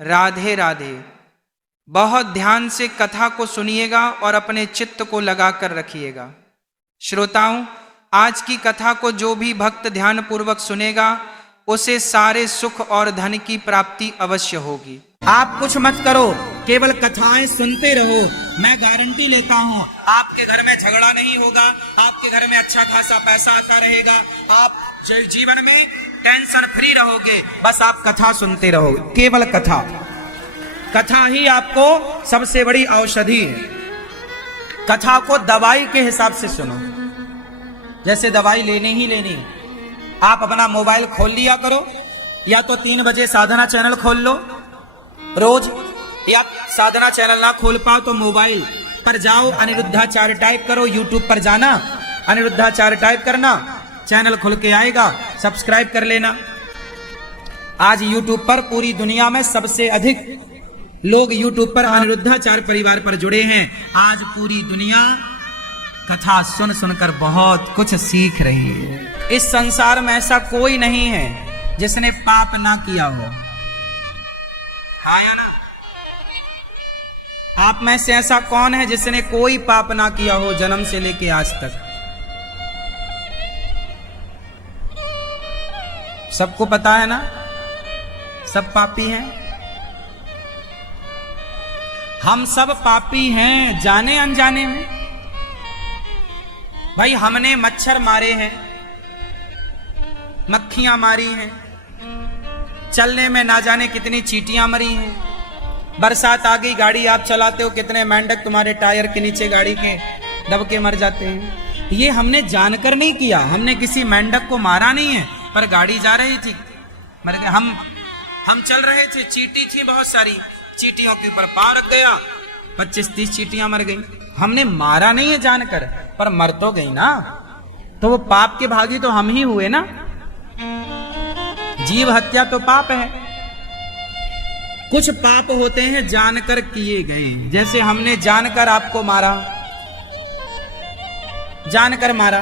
राधे राधे। बहुत ध्यान से कथा को सुनिएगा और अपने चित्त को लगा कर रखिएगा। श्रोताओं, आज की कथा को जो भी भक्त ध्यान पूर्वक सुनेगा उसे सारे सुख और धन की प्राप्ति अवश्य होगी। आप कुछ मत करो, केवल कथाएं सुनते रहो। मैं गारंटी लेता हूँ आपके घर में झगड़ा नहीं होगा, आपके घर में अच्छा खासा पैसा आता रहेगा, आप जीवन में टेंशन फ्री रहोगे। बस आप कथा सुनते रहो, केवल कथा। कथा ही आपको सबसे बड़ी औषधि है। कथा को दवाई के हिसाब से सुनो, जैसे दवाई लेनी ही लेनी। आप अपना मोबाइल खोल लिया करो, या तो 3 बजे साधना चैनल खोल लो रोज, या साधना चैनल ना खोल पाओ तो मोबाइल पर जाओ, अनिरुद्धाचार्य टाइप करो, यूट्यूब पर जाना, अनिरुद्धाचार्य टाइप करना, चैनल खुल के आएगा, सब्सक्राइब कर लेना। आज यूट्यूब पर पूरी दुनिया में सबसे अधिक लोग यूट्यूब पर अनिरुद्धाचार्य परिवार पर जुड़े हैं। आज पूरी दुनिया कथा सुन सुनकर बहुत कुछ सीख रही है। इस संसार में ऐसा कोई नहीं है जिसने पाप ना किया हो, हाँ या ना? आप में से ऐसा कौन है जिसने कोई पाप ना किया हो जन्म से लेके आज तक? सबको पता है ना, सब पापी हैं। हम सब पापी हैं, जाने अनजाने में। भाई हमने मच्छर मारे हैं, मक्खियां मारी हैं, चलने में ना जाने कितनी चींटियां मरी हैं। बरसात आ गई, गाड़ी आप चलाते हो, कितने मेंढक तुम्हारे टायर के नीचे गाड़ी के दब के मर जाते हैं। ये हमने जानकर नहीं किया, हमने किसी मेंढक को मारा नहीं है, पर गाड़ी जा रही थी, मर गए। हम चल रहे थे, चींटी थी बहुत सारी, चींटियों के ऊपर पांव रख गया, 25-30 चींटियां मर गई। हमने मारा नहीं है जानकर, पर मर तो गई ना, तो वो पाप के भागी तो हम ही हुए ना। जीव हत्या तो पाप है। कुछ पाप होते हैं जानकर किए गए, जैसे हमने जानकर आपको मारा, जानकर मारा,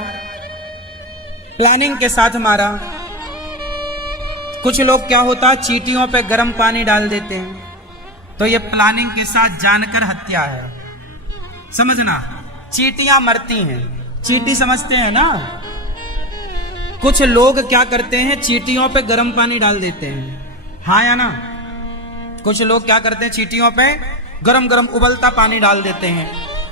प्लानिंग के साथ मारा। कुछ लोग क्या होता है, चींटियों पे गर्म पानी डाल देते हैं, तो ये प्लानिंग के साथ जानकर हत्या है। समझना, चींटियां मरती हैं, चींटी समझते हैं ना। कुछ लोग क्या करते हैं, चींटियों पे गर्म पानी डाल देते हैं, हाँ या ना? कुछ लोग क्या करते हैं, चींटियों पे गरम गरम उबलता पानी डाल देते हैं।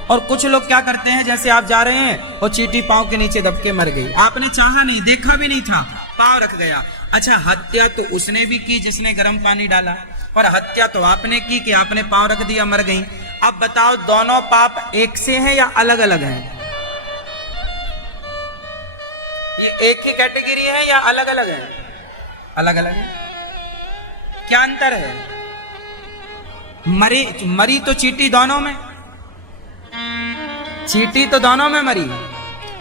और कुछ लोग क्या करते हैं, जैसे आप जा रहे हैं और चींटी पांव के नीचे दब के मर गई, आपने चाहा नहीं, देखा भी नहीं था, पांव रख गया। अच्छा, हत्या तो उसने भी की जिसने गर्म पानी डाला, और हत्या तो आपने की कि आपने पांव रख दिया, मर गई। अब बताओ, दोनों पाप एक से हैं या अलग अलग हैं? ये एक ही कैटेगरी है या अलग अलग है? अलग अलग है। क्या अंतर है? मरी तो चींटी दोनों में, चींटी तो दोनों में मरी।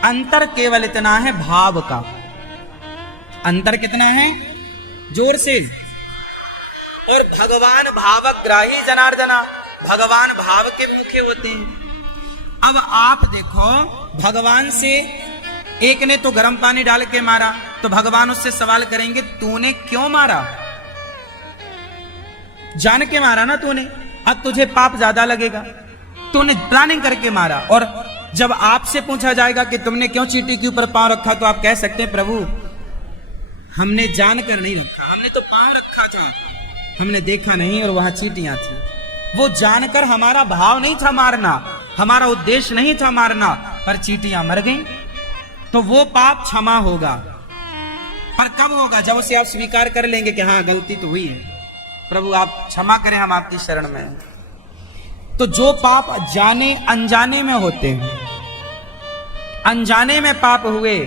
अंतर केवल इतना है भाव का। अंतर कितना है? जोर से। और भगवान भावग्राही जनार्दना, भगवान भाव के भूखे होते हैं। अब आप देखो, भगवान से एक ने तो गर्म पानी डाल के मारा, तो भगवान उससे सवाल करेंगे, तूने क्यों मारा? जान के मारा ना तूने, अब तुझे पाप ज्यादा लगेगा, तूने प्लानिंग करके मारा। और जब आपसे पूछा जाएगा कि तुमने क्यों चींटी के ऊपर पांव रखा, तो आप कह सकते हैं, प्रभु हमने जानकर नहीं रखा, हमने तो पांव रखा था, हमने देखा नहीं और वहां चींटियां थी। वो जानकर हमारा भाव नहीं था मारना, हमारा उद्देश्य नहीं था मारना, पर चींटियां मर गई, तो वो पाप क्षमा होगा। पर कब होगा? जब उसे आप स्वीकार कर लेंगे कि हाँ गलती तो हुई है, प्रभु आप क्षमा करें, हम आपकी शरण में हैं। तो जो पाप जाने अनजाने में होते हैं, अनजाने में पाप हुए,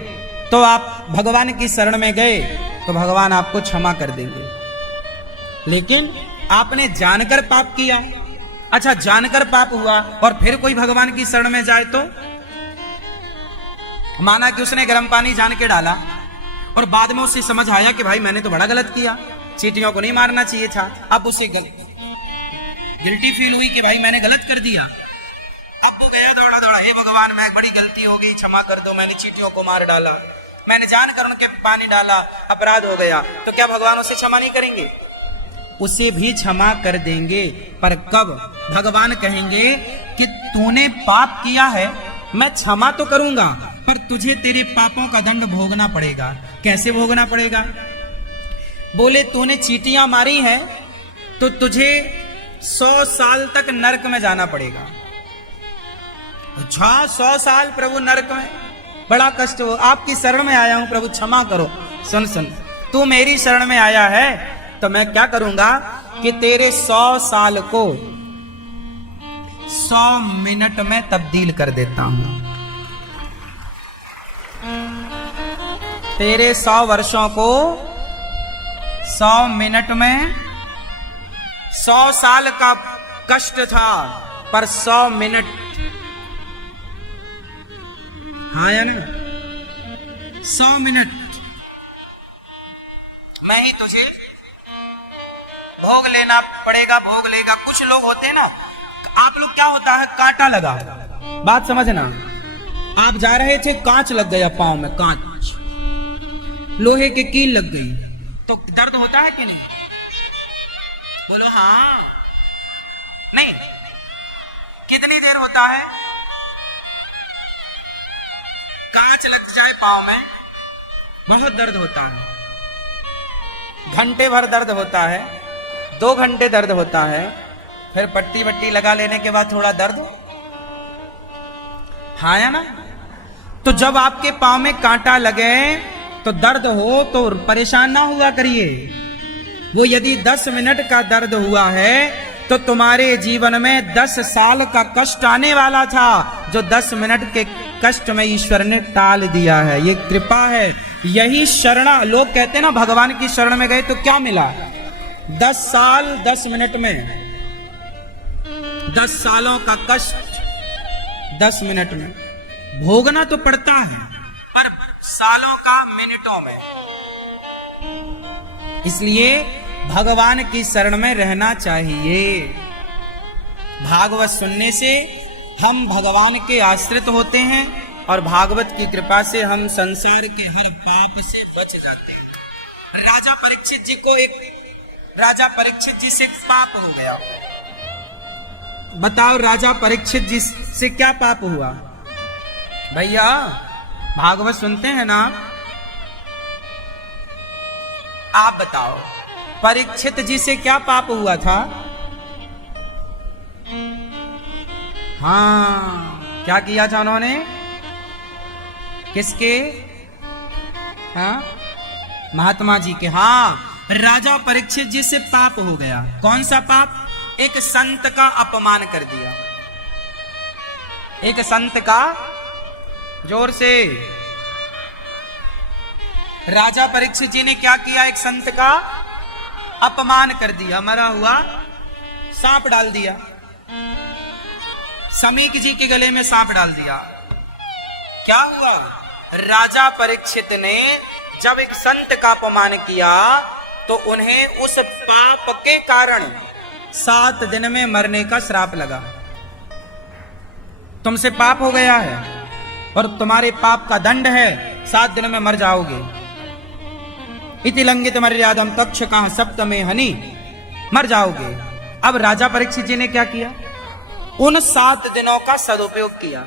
तो आप भगवान की शरण में गए तो भगवान आपको क्षमा कर देंगे। लेकिन आपने जानकर पाप किया, अच्छा जानकर पाप हुआ और फिर कोई भगवान की शरण में जाए तो, माना कि उसने गर्म पानी जान के डाला और बाद में उसे समझ आया कि भाई मैंने तो बड़ा गलत किया, चींटियों को नहीं मारना चाहिए था। अब उसे गिल्टी फील हुई कि भाई मैंने गलत कर दिया। अब वो गया दौड़ा दौड़ा, हे भगवान मैं बड़ी गलती हो गई, क्षमा कर दो, मैंने चींटियों को मार डाला, मैंने जानकर उनके पानी डाला, अपराध हो गया। तो क्या भगवान उसे क्षमा नहीं करेंगे? उसे भी क्षमा कर देंगे। पर कब? भगवान कहेंगे कि तूने पाप किया है, मैं क्षमा तो करूंगा, पर तुझे तेरे पापों का दंड भोगना पड़ेगा। कैसे भोगना पड़ेगा? बोले तूने चींटियां मारी हैं तो तुझे 100 साल तक नरक में जाना पड़ेगा। अच्छा, 100 साल प्रभु नरक में, बड़ा कष्ट हो। आपकी शरण में आया हूं प्रभु, क्षमा करो। सुन सुन, तू मेरी शरण में आया है तो मैं क्या करूंगा कि तेरे 100 साल को 100 मिनट में तब्दील कर देता हूं। तेरे 100 वर्षों को 100 मिनट में, 100 साल का कष्ट था पर 100 मिनट, हाँ या ना, 100 मिनट मैं ही तुझे भोग लेना पड़ेगा, भोग लेगा। कुछ लोग होते हैं ना, आप लोग क्या होता है, कांटा लगा, बात समझना, आप जा रहे थे, कांच लग गया पांव में, कांच, लोहे की कील लग गई, तो दर्द होता है कि नहीं? बोलो हाँ, नहीं, कितनी देर होता है? कांच लग जाए पांव में बहुत दर्द होता है, घंटे भर दर्द होता है, 2 घंटे दर्द होता है, फिर पट्टी वट्टी लगा लेने के बाद थोड़ा दर्द, हाँ या ना? तो जब आपके पांव में कांटा लगे तो दर्द हो तो परेशान ना हुआ करिए। वो यदि 10 मिनट का दर्द हुआ है तो तुम्हारे जीवन में 10 साल का कष्ट आने वाला था, जो 10 मिनट के कष्ट में ईश्वर ने टाल दिया है। ये कृपा है, यही शरण। लोग कहते हैं ना, भगवान की शरण में गए तो क्या मिला? 10 साल 10 मिनट में, 10 सालों का कष्ट 10 मिनट में भोगना तो पड़ता है, पर सालों का मिनटों में। इसलिए भगवान की शरण में रहना चाहिए। भागवत सुनने से हम भगवान के आश्रित होते हैं और भागवत की कृपा से हम संसार के हर पाप से बच जाते हैं। राजा परीक्षित जी से पाप हो गया। बताओ राजा परीक्षित जी से क्या पाप हुआ? भैया भागवत सुनते हैं ना आप बताओ, परीक्षित जी से क्या पाप हुआ था? हाँ, क्या किया था उन्होंने? किसके? हाँ, महात्मा जी के। हाँ, राजा परीक्षित जी से पाप हो गया। कौन सा पाप? एक संत का अपमान कर दिया। एक संत का, जोर से, राजा परीक्षित जी ने क्या किया? एक संत का अपमान कर दिया, मरा हुआ सांप डाल दिया, समीक जी के गले में सांप डाल दिया। क्या हुआ? राजा परीक्षित ने जब एक संत का अपमान किया तो उन्हें उस पाप के कारण 7 दिन में मरने का श्राप लगा। तुमसे पाप हो गया है और तुम्हारे पाप का दंड है, 7 दिन में मर जाओगे। इति लंघित मर्यादम तक्षकः सप्तमे हनि, मर जाओगे। अब राजा परीक्षित जी ने क्या किया? उन 7 दिनों का सदुपयोग किया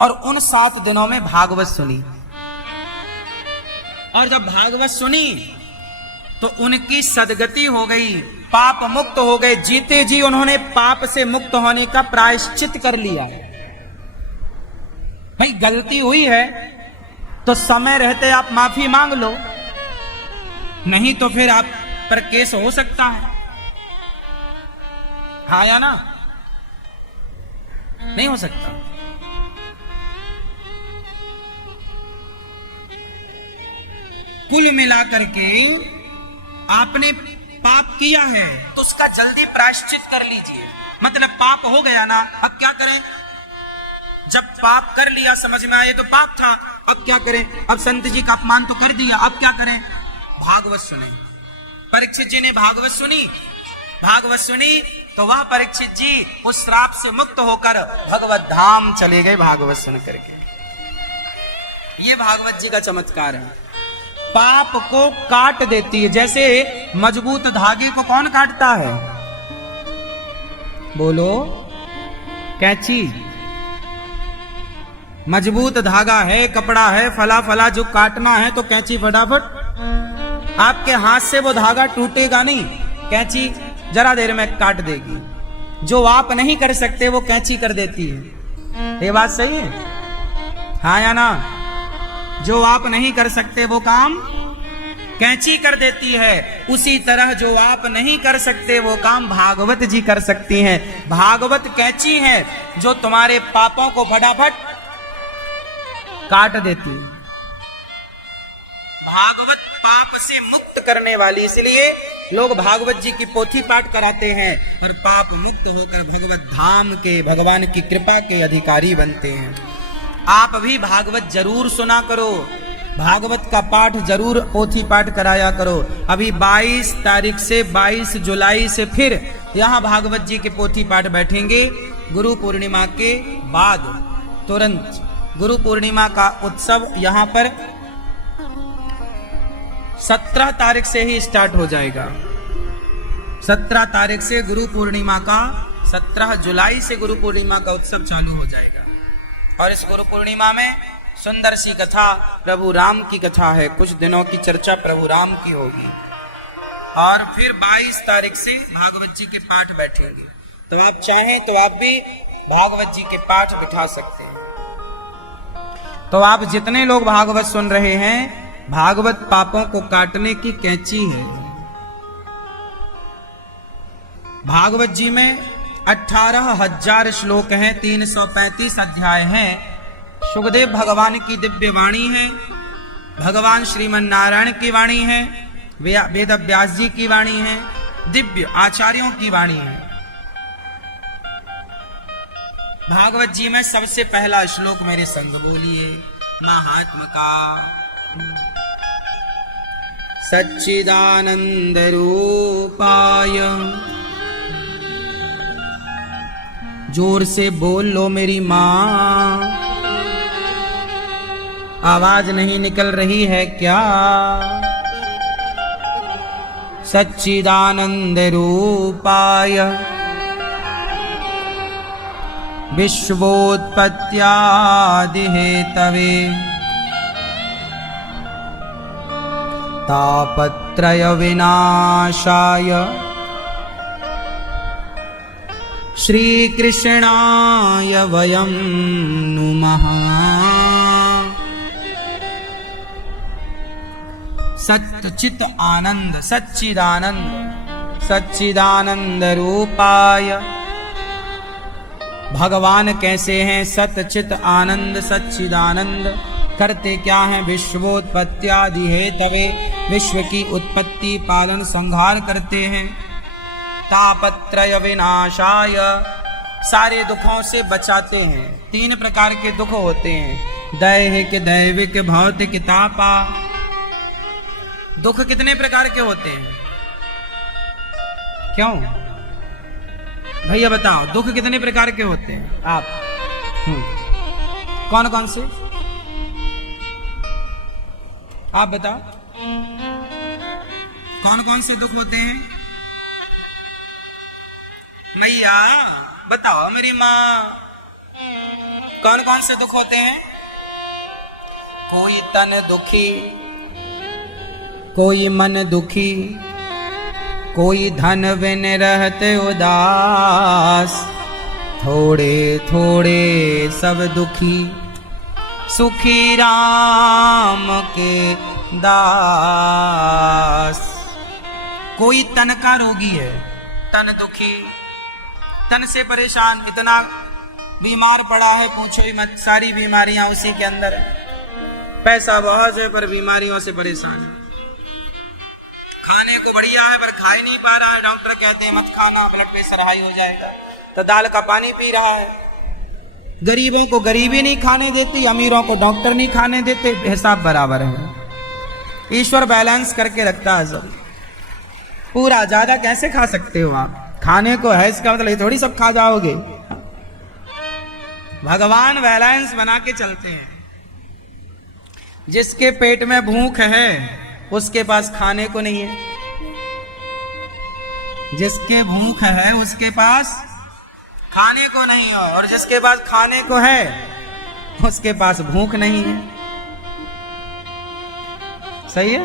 और उन 7 दिनों में भागवत सुनी। और जब भागवत सुनी तो उनकी सदगति हो गई, पाप मुक्त हो गए। जीते जी उन्होंने पाप से मुक्त होने का प्रायश्चित कर लिया। भाई गलती हुई है तो समय रहते आप माफी मांग लो, नहीं तो फिर आप पर केस हो सकता है। हाँ या ना? नहीं हो सकता। कुल मिलाकर के आपने पाप किया है तो उसका जल्दी प्रायश्चित कर लीजिए। मतलब पाप हो गया ना, अब क्या करें? जब पाप कर लिया, समझ में आए तो पाप था, अब क्या करें? अब संत जी का अपमान तो कर दिया, अब क्या करें? भागवत सुने। परीक्षित जी ने भागवत सुनी। भागवत सुनी तो वह परीक्षित जी उस श्राप से मुक्त होकर भगवत धाम चले गए भागवत सुन करके। ये भागवत जी का चमत्कार है। पाप को काट देती है। जैसे मजबूत धागे को कौन काटता है? बोलो, कैंची। मजबूत धागा है, कपड़ा है, फला फला जो काटना है तो कैंची फटाफट। आपके हाथ से वो धागा टूटेगा नहीं, कैंची जरा देर में काट देगी। जो आप नहीं कर सकते वो कैंची कर देती है। ये बात सही है, हाँ या ना? जो आप नहीं कर सकते वो काम कैंची कर देती है। उसी तरह जो आप नहीं कर सकते वो काम भागवत जी कर सकती हैं। भागवत कैंची है जो तुम्हारे पापों को फटाफट काट देती है। भागवत पाप से मुक्त करने वाली, इसलिए लोग भागवत जी की पोथी पाठ कराते हैं और पाप मुक्त होकर भगवत धाम के, भगवान की कृपा के अधिकारी बनते हैं। आप भी भागवत जरूर सुना करो, भागवत का पाठ जरूर पोथी पाठ कराया करो। अभी 22 तारीख से 22 जुलाई से फिर यहाँ भागवत जी के पोथी पाठ बैठेंगे। गुरु पूर्णिमा के बाद तुरंत गुरु पूर्णिमा का उत्सव यहाँ पर 17 तारीख से ही स्टार्ट हो जाएगा। 17 तारीख से गुरु पूर्णिमा का, 17 जुलाई से गुरु पूर्णिमा का उत्सव चालू हो जाएगा। और इस गुरु पूर्णिमा में सुंदर सी कथा, प्रभु राम की कथा है। कुछ दिनों की चर्चा प्रभु राम की होगी। और फिर 22 तारीख से भागवत जी के पाठ बैठेंगे। तो आप चाहें तो आप भी भागवत जी के पाठ बिठा सकते हैं। तो आप जितने लोग भागवत सुन रहे हैं, भागवत पापों को काटने की कैंची है। भागवत जी में 18,000 श्लोक हैं, 335 अध्याय हैं। सुखदेव भगवान की दिव्य वाणी है, भगवान श्रीमन नारायण की वाणी है, वेद व्यास जी की वाणी है, दिव्य आचार्यों की वाणी है। भागवत जी में सबसे पहला श्लोक मेरे संग बोलिए, महात्मा का। सच्चिदानंद रूपाय, जोर से बोल लो मेरी माँ, आवाज नहीं निकल रही है क्या? सच्चिदानंद रूपाय विश्वोत्पत्त्यादि हेतवे तापत्रय विनाशाय श्री कृष्णाय वयं नुमः। सच्चित आनंद, सच्चिदानंद, सच्चिदानंद रूपाय। भगवान कैसे हैं? सच्चित आनंद, सच्चिदानंद। करते क्या हैं? विश्वोत्पत्त्यादि हेतवे, विश्व की उत्पत्ति, पालन, संहार करते हैं। तापत्रय विनाशाय, सारे दुखों से बचाते हैं। 3 प्रकार के दुख होते हैं, दैहिक, दैविक, भौतिक, तापा। दुख कितने प्रकार के होते हैं? क्यों भैया बताओ, दुख कितने प्रकार के होते हैं? आप कौन कौन से? आप बताओ, कौन कौन से दुख होते हैं? मैया बताओ मेरी माँ, कौन कौन से दुख होते हैं? कोई तन दुखी, कोई मन दुखी, कोई धन बिन रहते उदास, थोड़े थोड़े सब दुखी, सुखी राम के दास। कोई तन का रोगी है, तन दुखी, तन से परेशान, इतना बीमार पड़ा है पूछो ही मत। सारी बीमारियां उसी के अंदर है। पैसा बहुत है पर बीमारियों से परेशान है। खाने को बढ़िया है पर खा ही नहीं पा रहा है। डॉक्टर कहते हैं मत खाना, ब्लड प्रेशर हाई हो जाएगा। तो दाल का पानी पी रहा है। गरीबों को गरीबी नहीं खाने देती, अमीरों को डॉक्टर नहीं खाने देते। हिसाब बराबर है। ईश्वर बैलेंस करके रखता है सब। पूरा ज्यादा कैसे खा सकते हो आप? खाने को है इसका मतलब थोड़ी सब खा जाओगे। भगवान बैलेंस बना के चलते हैं। जिसके पेट में भूख है उसके पास खाने को नहीं है। जिसके भूख है उसके पास खाने को नहीं है, और जिसके पास खाने को है उसके पास भूख नहीं है। सही है,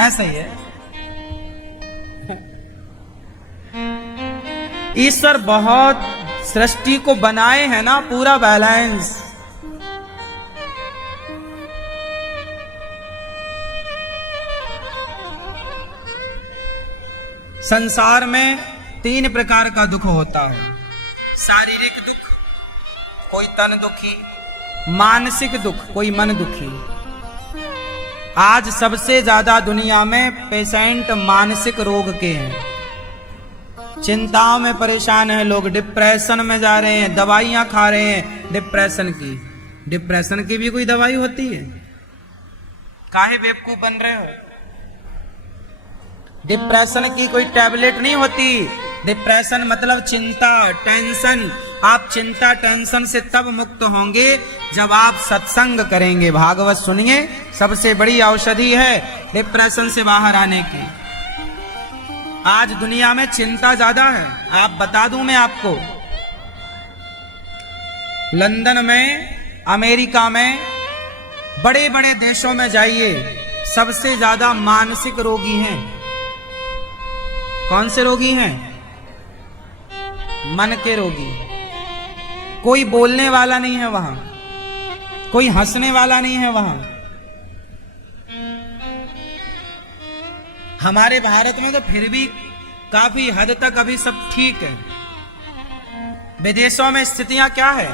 ऐसा ही है। ईश्वर बहुत सृष्टि को बनाए हैं ना, पूरा बैलेंस। संसार में 3 प्रकार का दुख होता है। शारीरिक दुख, कोई तन दुखी, मानसिक दुख, कोई मन दुखी। आज सबसे ज्यादा दुनिया में पेशेंट मानसिक रोग के हैं। चिंताओं में परेशान है लोग, डिप्रेशन में जा रहे हैं, दवाइयां खा रहे हैं डिप्रेशन की। डिप्रेशन की भी कोई दवाई होती है? काहे बेवकूफ बन रहे हो? डिप्रेशन की कोई टैबलेट नहीं होती। डिप्रेशन मतलब चिंता, टेंशन। आप चिंता टेंशन से तब मुक्त होंगे जब आप सत्संग करेंगे, भागवत सुनिए। सबसे बड़ी औषधि है डिप्रेशन से बाहर आने की। आज दुनिया में चिंता ज्यादा है। आप बता दूं मैं आपको, लंदन में, अमेरिका में, बड़े बड़े देशों में जाइए, सबसे ज्यादा मानसिक रोगी हैं। कौन से रोगी हैं? मन के रोगी। कोई बोलने वाला नहीं है वहां, कोई हंसने वाला नहीं है वहां। हमारे भारत में तो फिर भी काफी हद तक अभी सब ठीक है। विदेशों में स्थितियां क्या है?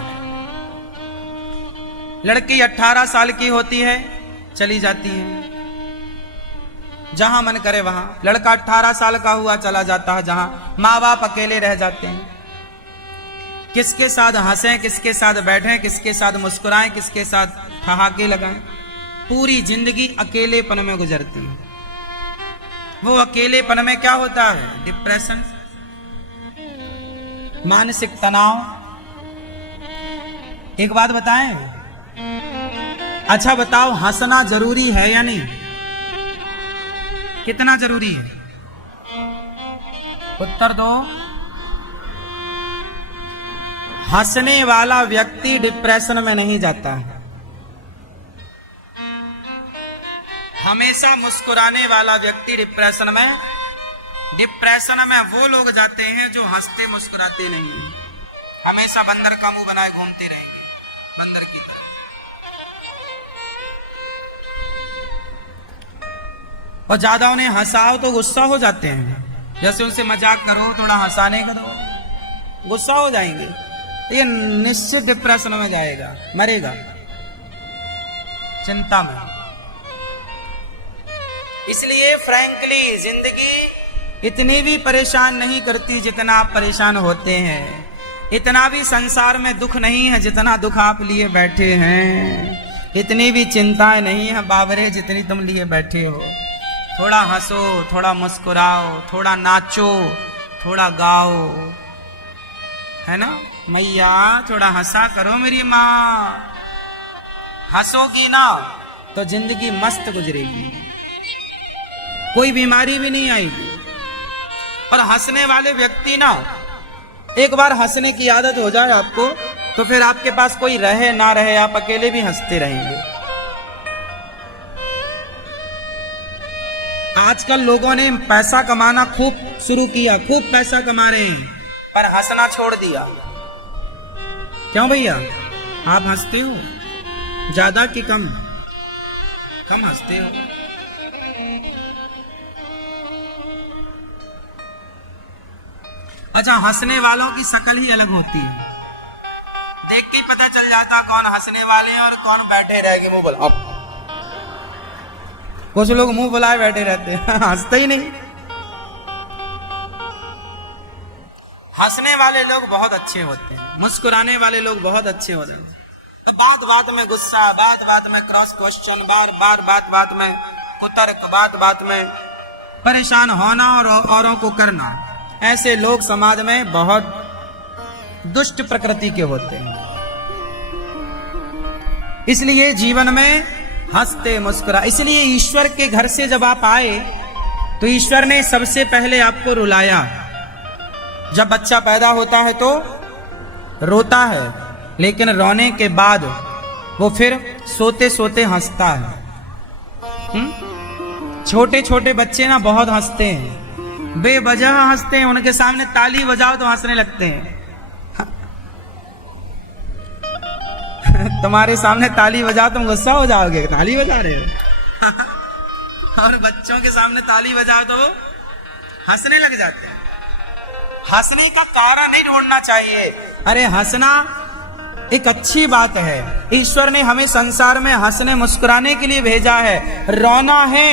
लड़की 18 साल की होती है, चली जाती है जहां मन करे वहां। लड़का 18 साल का हुआ चला जाता है जहां। माँ बाप अकेले रह जाते हैं। किसके साथ हंसें, किसके साथ बैठें, किसके साथ मुस्कुराएं, किसके साथ ठहाके लगाएं। पूरी जिंदगी अकेलेपन में गुजरती है। वो अकेलेपन में क्या होता है? डिप्रेशन, मानसिक तनाव। एक बात बताएं, अच्छा बताओ, हंसना जरूरी है या नहीं? कितना जरूरी है? उत्तर दो। हंसने वाला व्यक्ति डिप्रेशन में नहीं जाता है। हमेशा मुस्कुराने वाला व्यक्ति डिप्रेशन में वो लोग जाते हैं जो हंसते मुस्कुराते नहीं हैं। हमेशा बंदर का मुंह बनाए घूमते रहेंगे, बंदर की तरह। और ज्यादा उन्हें हंसाओ तो गुस्सा हो जाते हैं। जैसे उनसे मजाक करो, थोड़ा हंसाने का दो, गुस्सा हो जाएंगे। ये निश्चित डिप्रेशन में जाएगा, मरेगा चिंता में। इसलिए फ्रैंकली जिंदगी इतनी भी परेशान नहीं करती जितना आप परेशान होते हैं। इतना भी संसार में दुख नहीं है जितना दुख आप लिए बैठे हैं। इतनी भी चिंताएं नहीं है बाबरे जितनी तुम लिए बैठे हो। थोड़ा हंसो, थोड़ा मुस्कुराओ, थोड़ा नाचो, थोड़ा गाओ, है ना? मैया थोड़ा हंसा करो मेरी माँ। हंसोगी ना तो जिंदगी मस्त गुजरेगी, कोई बीमारी भी नहीं आएगी। और हंसने वाले व्यक्ति ना, एक बार हंसने की आदत हो जाए आपको तो फिर आपके पास कोई रहे ना रहे, आप अकेले भी हंसते रहेंगे। आजकल लोगों ने पैसा कमाना खूब शुरू किया, खूब पैसा कमा रहे हैं, पर हंसना छोड़ दिया। क्यों भैया? आप हंसते हो ज्यादा कि कम? कम हंसते हो। अच्छा, हंसने वालों की शक्ल ही अलग होती है। देख के पता चल जाता कौन हंसने वाले हैं और कौन बैठे रह गए मुंह बुला। कुछ लोग मुंह बुलाए बैठे रहते हैं, हंसते ही नहीं। हंसने वाले लोग बहुत अच्छे होते हैं, मुस्कुराने वाले लोग बहुत अच्छे होते हैं। तो बात बात में गुस्सा, बात बात में क्रॉस क्वेश्चन, बार बात बात में कुतर्क, बात बात में परेशान होना और औरों को करना, ऐसे लोग समाज में बहुत दुष्ट प्रकृति के होते हैं। इसलिए जीवन में हंसते मुस्कुरा। इसलिए ईश्वर के घर से जब आप आए तो ईश्वर ने सबसे पहले आपको रुलाया। जब बच्चा पैदा होता है तो रोता है, लेकिन रोने के बाद वो फिर सोते सोते हंसता है। छोटे छोटे बच्चे ना बहुत हंसते हैं, बेवजह हंसते हैं। उनके सामने ताली बजाओ तो हंसने लगते हैं। तुम्हारे सामने ताली बजाओ तुम गुस्सा हो जाओगे, ताली बजा रहे हो। और बच्चों के सामने ताली बजाओ तो वो हंसने लग जाते हैं। हंसने का कारण नहीं ढूंढना चाहिए। अरे हंसना एक अच्छी बात है। ईश्वर ने हमें संसार में हंसने मुस्कुराने के लिए भेजा है। रोना है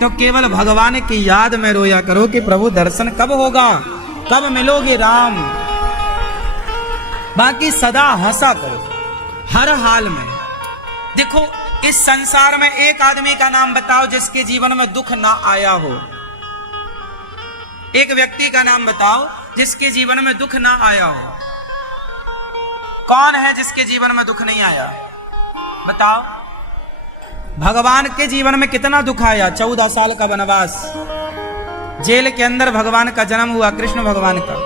तो केवल भगवान की याद में रोया करो कि प्रभु दर्शन कब होगा, कब मिलोगे राम। बाकी सदा हंसा करो हर हाल में। देखो इस संसार में एक आदमी का नाम बताओ जिसके जीवन में दुख ना आया हो। एक व्यक्ति का नाम बताओ जिसके जीवन में दुख ना आया हो। कौन है जिसके जीवन में दुख नहीं आया? बताओ। भगवान के जीवन में कितना दुख आया? 14 साल का वनवास, जेल के अंदर भगवान का जन्म हुआ, कृष्ण भगवान का।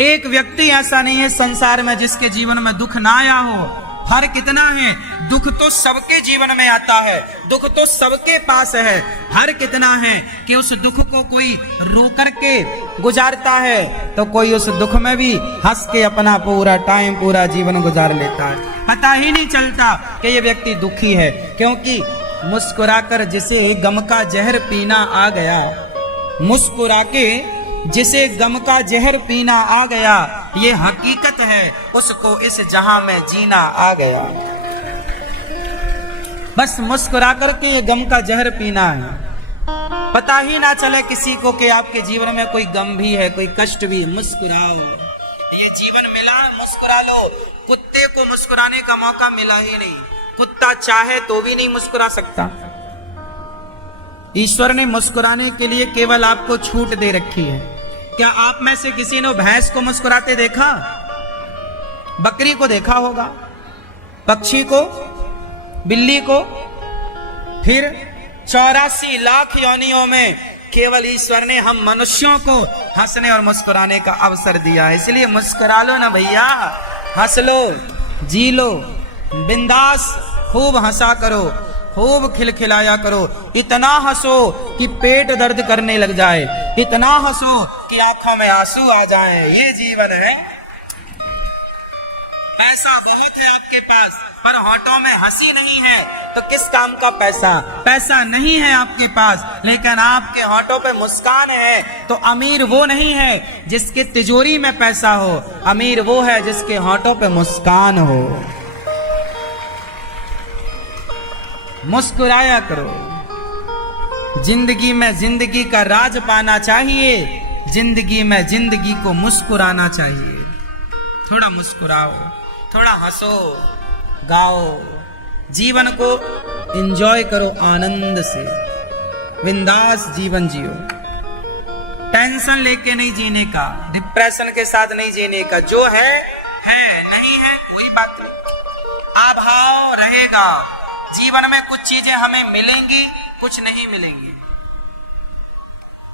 एक व्यक्ति ऐसा नहीं है संसार में जिसके जीवन में दुख ना आया हो। फर्क कितना है? दुख तो सबके जीवन में आता है, दुख तो सबके पास है। हर कितना है कि उस दुख को कोई रो करके गुजारता है तो कोई उस दुख में भी हंस के अपना पूरा टाइम, पूरा जीवन गुजार लेता है। पता ही नहीं चलता कि ये व्यक्ति दुखी है, क्योंकि मुस्कुराकर जिसे गम का जहर पीना आ गया, मुस्कुरा के जिसे गम का जहर पीना आ गया, ये हकीकत है, उसको इस जहां में जीना आ गया। बस मुस्कुरा करके ये गम का जहर पीना है। पता ही ना चले किसी को कि आपके जीवन में कोई गम भी है, कोई कष्ट भी। मुस्कुराओ, ये जीवन मिला, मुस्कुरा लो। कुत्ते को मुस्कुराने का मौका मिला ही नहीं, कुत्ता चाहे तो भी नहीं मुस्कुरा सकता। ईश्वर ने मुस्कुराने के लिए केवल आपको छूट दे रखी है। क्या आप में से किसी ने भैंस को मुस्कुराते देखा? बकरी को देखा होगा, पक्षी को, बिल्ली को। फिर 84 लाख योनियों में केवल ईश्वर ने हम मनुष्यों को हंसने और मुस्कुराने का अवसर दिया है। इसलिए मुस्कुरा लो ना भैया, हंस लो, जी लो, बिंदास खूब हंसा करो, खूब खिलखिलाया करो। इतना हंसो कि पेट दर्द करने लग जाए, इतना हंसो कि आंखों में आंसू आ जाए। ये जीवन है। पैसा बहुत है आपके पास पर होठों में हंसी नहीं है तो किस काम का पैसा? पैसा नहीं है आपके पास लेकिन आपके होठों पे मुस्कान है तो अमीर वो नहीं है जिसके तिजोरी में पैसा हो, अमीर वो है जिसके होठों पे मुस्कान हो। मुस्कुराया करो। जिंदगी में जिंदगी का राज पाना चाहिए, जिंदगी में जिंदगी को मुस्कुराना चाहिए। थोड़ा मुस्कुराओ, थोड़ा हंसो, गाओ, जीवन को एंजॉय करो, आनंद से बिंदास जीवन जियो। टेंशन लेके नहीं जीने का, डिप्रेशन के साथ नहीं जीने का। जो है नहीं है कोई बात नहीं, अभाव रहेगा। जीवन में कुछ चीजें हमें मिलेंगी, कुछ नहीं मिलेंगी।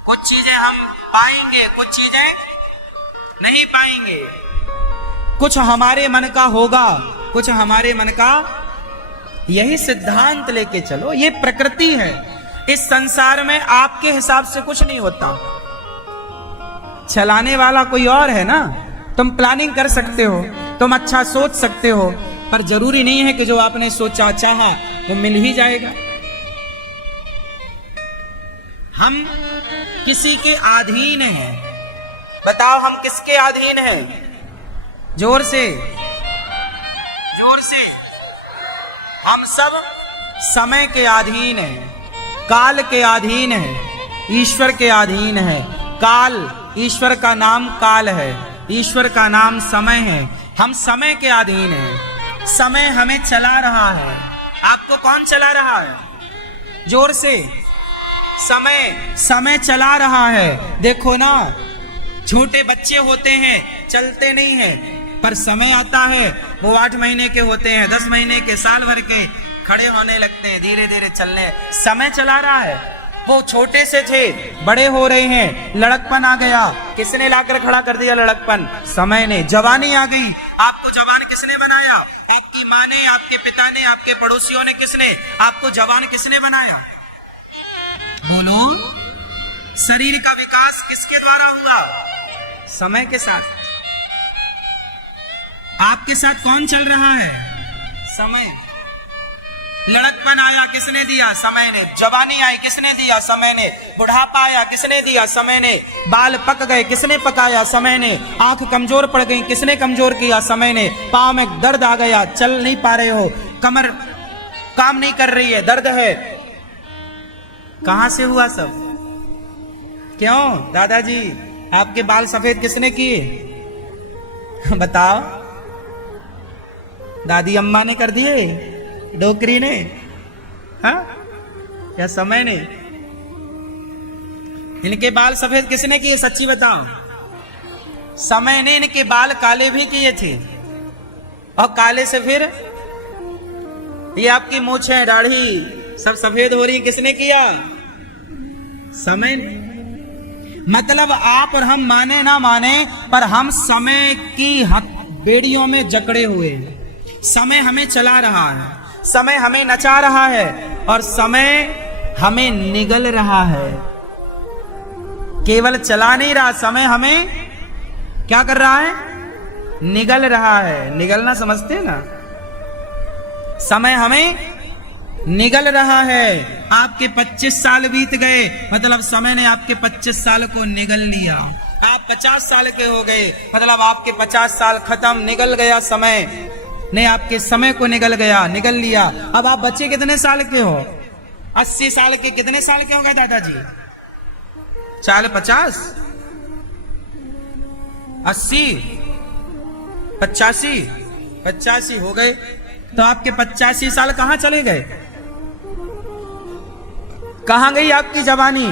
कुछ चीजें हम पाएंगे, कुछ चीजें नहीं पाएंगे। कुछ हमारे मन का होगा, कुछ हमारे मन का। यही सिद्धांत लेके चलो, ये प्रकृति है। इस संसार में आपके हिसाब से कुछ नहीं होता, चलाने वाला कोई और है ना। तुम प्लानिंग कर सकते हो, तुम अच्छा सोच सकते हो, पर जरूरी नहीं है कि जो आपने सोचा चाहा वो मिल ही जाएगा। हम किसी के अधीन हैं। बताओ हम किसके अधीन हैं? जोर से, जोर से। हम सब समय के अधीन हैं, काल के अधीन हैं, ईश्वर के अधीन हैं। काल, ईश्वर का नाम काल है, ईश्वर का नाम समय है। हम समय के अधीन हैं। समय हमें चला रहा है। आपको कौन चला रहा है? जोर से। समय चला रहा है। देखो ना, छोटे बच्चे होते हैं, चलते नहीं हैं, पर समय आता है वो 8 महीने के होते हैं, 10 महीने के, साल भर के, खड़े होने लगते हैं, धीरे धीरे चलने। समय चला रहा है। वो छोटे से थे, बड़े हो रहे हैं, लड़कपन आ गया। किसने लाकर खड़ा कर दिया लड़कपन? समय ने। जवानी आ गई, आपको जवान किसने बनाया? आपकी माँ ने, आपके पिता ने, आपके पड़ोसियों ने। किसने आपको जवान किसने बनाया? बोलो। शरीर का विकास किसके द्वारा हुआ? समय के साथ। आपके साथ कौन चल रहा है? समय। लड़कपन आया, किसने दिया? समय ने। जवानी आई, किसने दिया? समय ने। बुढ़ापा आया, किसने दिया? समय ने। बाल पक गए, किसने पकाया? समय ने। आंख कमजोर पड़ गई, किसने कमजोर किया? समय ने। पांव में दर्द आ गया, चल नहीं पा रहे हो, कमर काम नहीं कर रही है, दर्द है। कहां से हुआ सब? क्यों दादाजी आपके बाल सफेद किसने किए? बताओ। दादी अम्मा ने कर दिए? डोकरी ने? हाँ या समय ने? इनके बाल सफेद किसने किए? सच्ची बताओ। समय ने। इनके बाल काले भी किए थे, और काले से फिर ये आपकी मूछें, दाढ़ी सब सफेद हो रही, किसने किया? समय ने। मतलब आप और हम माने ना माने, पर हम समय की बेड़ियों में जकड़े हुए हैं। समय हमें चला रहा है, समय हमें नचा रहा है, और समय हमें निगल रहा है। केवल चला नहीं रहा, समय हमें क्या कर रहा है? निगल रहा है। निगलना समझते हैं ना? समय हमें निगल रहा है। आपके 25 साल बीत गए, मतलब समय ने आपके 25 साल को निगल लिया। आप 50 साल के हो गए, मतलब आपके 50 साल खत्म, निगल गया समय ने आपके समय को निगल गया, निगल लिया। अब आप बच्चे कितने साल के हो? 80 साल के। कितने साल के हो गए दादाजी? 50, 80, 85 हो गए। तो आपके 85 साल कहां चले गए? कहां गई आपकी जवानी?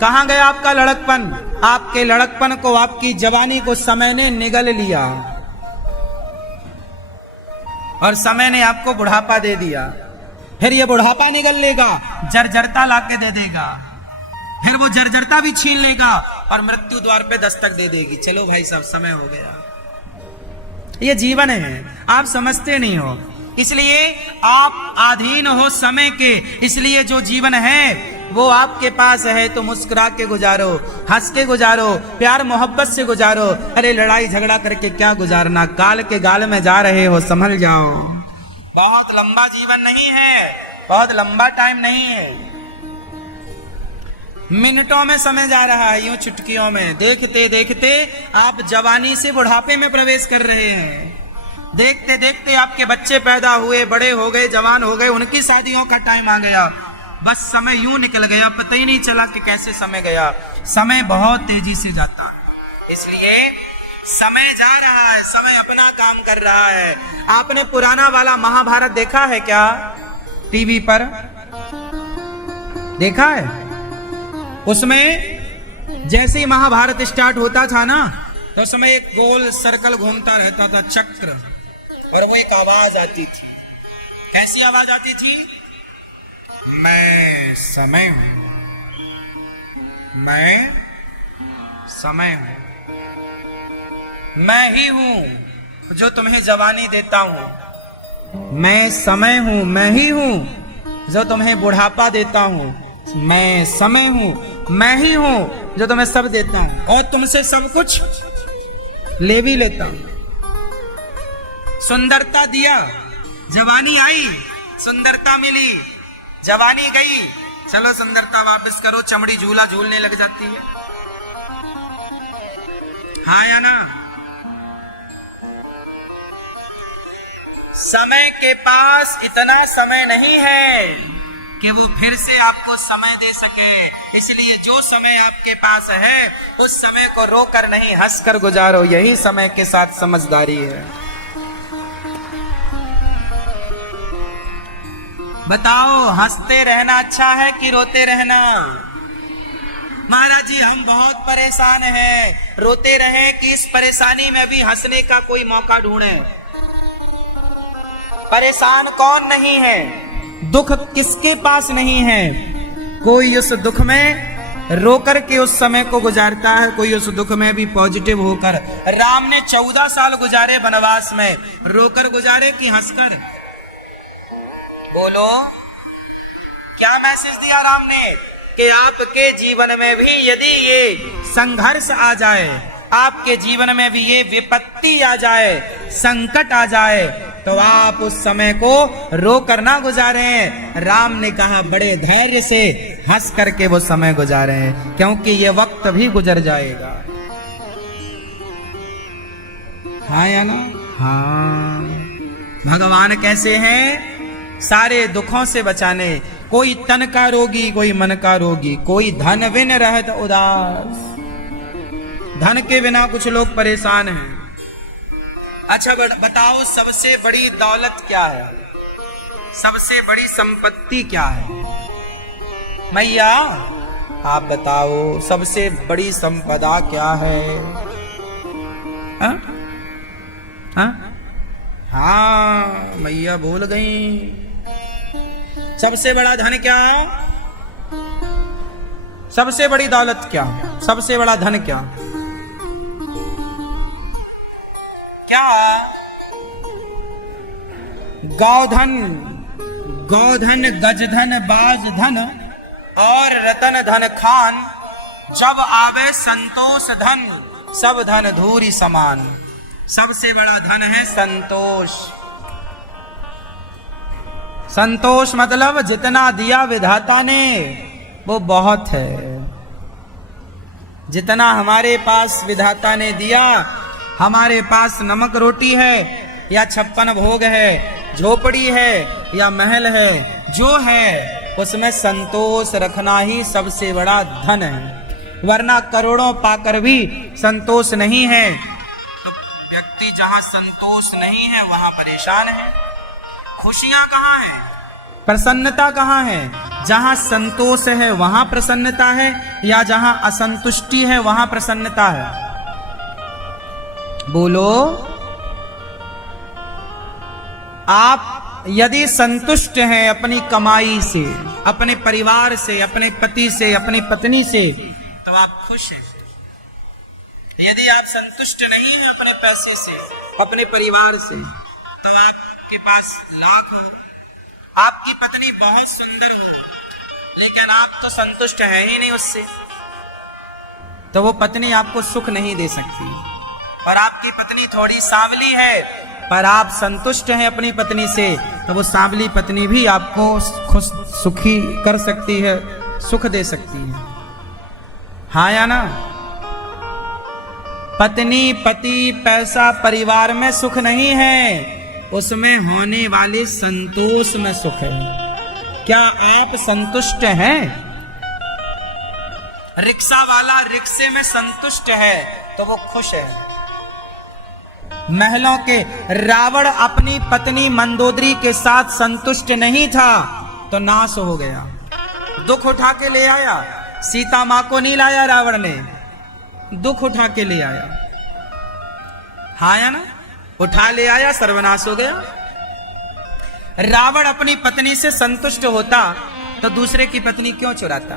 कहां गया आपका लड़कपन? आपके लड़कपन को, आपकी जवानी को समय ने निगल लिया, और समय ने आपको बुढ़ापा दे दिया। फिर ये बुढ़ापा निगल लेगा, जर्जरता लाके दे देगा, फिर वो जर्जरता भी छीन लेगा, और मृत्यु द्वार पे दस्तक दे देगी। चलो भाई साहब, समय हो गया। ये जीवन है, आप समझते नहीं हो, इसलिए आप अधीन हो समय के। इसलिए जो जीवन है वो आपके पास है तो मुस्कुरा के गुजारो, हंस के गुजारो, प्यार मोहब्बत से गुजारो। अरे लड़ाई झगड़ा करके क्या गुजारना? काल के गाल में जा रहे हो, संभल जाओ। बहुत लंबा जीवन नहीं है, बहुत लंबा टाइम नहीं है। मिनटों में समय जा रहा है, यूं चुटकियों में। देखते देखते आप जवानी से बुढ़ापे में प्रवेश कर रहे हैं। देखते देखते आपके बच्चे पैदा हुए, बड़े हो गए, जवान हो गए, उनकी शादियों का टाइम आ गया। बस समय यूं निकल गया, पता ही नहीं चला कि कैसे समय गया। समय बहुत तेजी से जाता है, इसलिए समय जा रहा है, समय अपना काम कर रहा है। आपने पुराना वाला महाभारत देखा है क्या? टीवी पर देखा है? उसमें जैसे ही महाभारत स्टार्ट होता था ना, तो उसमें एक गोल सर्कल घूमता रहता था, चक्र, और वो एक आवाज आती थी। कैसी आवाज आती थी? मैं समय हूं, मैं समय हूं, मैं ही हूं जो तुम्हें जवानी देता हूं। मैं समय हूं, मैं ही हूं जो तुम्हें बुढ़ापा देता हूं। मैं समय हूं, मैं ही हूं जो तुम्हें सब देता हूं, और तुमसे सब कुछ ले भी लेता हूं। सुंदरता दिया, जवानी आई, सुंदरता मिली, जवानी गई, चलो सुंदरता वापस करो, चमड़ी झूला झूलने लग जाती है। हाँ या ना? समय के पास इतना समय नहीं है कि वो फिर से आपको समय दे सके। इसलिए जो समय आपके पास है, उस समय को रोकर नहीं, हंसकर गुजारो। यही समय के साथ समझदारी है। बताओ, हंसते रहना अच्छा है कि रोते रहना? महाराज जी हम बहुत परेशान हैं, रोते रहें कि इस परेशानी में भी हंसने का कोई मौका ढूंढें? परेशान कौन नहीं है? दुख किसके पास नहीं है? कोई उस दुख में रोकर के उस समय को गुजारता है, कोई उस दुख में भी पॉजिटिव होकर। राम ने 14 साल गुजारे वनवास में, रोकर गुजारे कि हंसकर? बोलो, क्या मैसेज दिया राम ने? कि आपके जीवन में भी यदि ये संघर्ष आ जाए, आपके जीवन में भी ये विपत्ति आ जाए, संकट आ जाए, तो आप उस समय को रो कर ना गुजारें। राम ने कहा बड़े धैर्य से हंस करके वो समय गुजारें, क्योंकि ये वक्त भी गुजर जाएगा। हाँ या ना? हाँ। भगवान कैसे हैं? सारे दुखों से बचाने। कोई तन का रोगी, कोई मन का रोगी, कोई धन बिन रहत उदास। धन के बिना कुछ लोग परेशान हैं। अच्छा बताओ, सबसे बड़ी दौलत क्या है? सबसे बड़ी संपत्ति क्या है? मैया आप बताओ, सबसे बड़ी संपदा क्या है? हाँ मैया बोल गई। सबसे बड़ा धन क्या? सबसे बड़ी दौलत क्या? सबसे बड़ा धन क्या? क्या? गौधन, गौधन, गजधन, बाजधन और रतन धन खान। जब आवे संतोष धन, सब धन धूरी समान। सबसे बड़ा धन है संतोष। संतोष मतलब जितना दिया विधाता ने वो बहुत है। जितना हमारे पास विधाता ने दिया, हमारे पास नमक रोटी है या 56 भोग है, झोपड़ी है या महल है, जो है उसमें संतोष रखना ही सबसे बड़ा धन है। वरना करोड़ों पाकर भी संतोष नहीं है तो व्यक्ति जहां संतोष नहीं है वहां परेशान है। खुशियां कहाँ हैं? प्रसन्नता कहाँ है? जहां संतोष है वहां प्रसन्नता है, या जहां असंतुष्टि है वहां प्रसन्नता है? बोलो। आप यदि संतुष्ट हैं अपनी कमाई से, अपने परिवार से, अपने पति से, अपनी पत्नी से, तो आप खुश हैं। यदि आप संतुष्ट नहीं हैं अपने पैसे से, अपने परिवार से, तो आपके पास लाख हो, आपकी पत्नी बहुत सुंदर हो, लेकिन आप तो संतुष्ट हैं ही नहीं उससे, तो वो पत्नी आपको सुख नहीं दे सकती। और आपकी पत्नी थोड़ी सांवली है पर आप संतुष्ट हैं अपनी पत्नी से, तो वो सांवली पत्नी भी आपको खुश सुखी कर सकती है, सुख दे सकती है। हाँ या ना? पत्नी, पति, पैसा, परिवार में सुख नहीं है, उसमें होने वाले संतोष में सुख है। क्या आप संतुष्ट हैं? रिक्शा वाला रिक्शे में संतुष्ट है तो वो खुश है। महलों के रावण अपनी पत्नी मंदोदरी के साथ संतुष्ट नहीं था तो नाश हो गया। दुख उठा के ले आया, सीता मां को नहीं लाया रावण ने, दुख उठा के ले आया। हाँ या ना? उठा ले आया, सर्वनाश हो गया। रावण अपनी पत्नी से संतुष्ट होता तो दूसरे की पत्नी क्यों चुराता?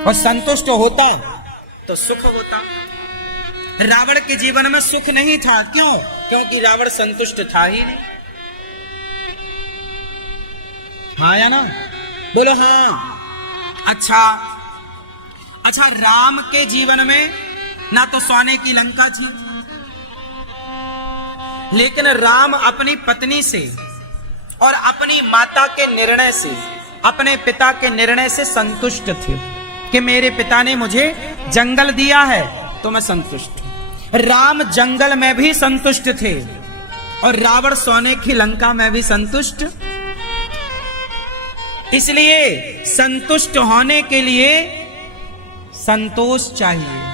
और संतुष्ट होता तो सुख होता। रावण के जीवन में सुख नहीं था, क्यों? क्योंकि रावण संतुष्ट था ही नहीं। हाँ या ना? बोलो हाँ। अच्छा, राम के जीवन में ना तो सोने की लंका थी, लेकिन राम अपनी पत्नी से और अपनी माता के निर्णय से, अपने पिता के निर्णय से संतुष्ट थे कि मेरे पिता ने मुझे जंगल दिया है तो मैं संतुष्ट हूं। राम जंगल में भी संतुष्ट थे और रावण सोने की लंका में भी संतुष्ट। इसलिए संतुष्ट होने के लिए संतोष चाहिए।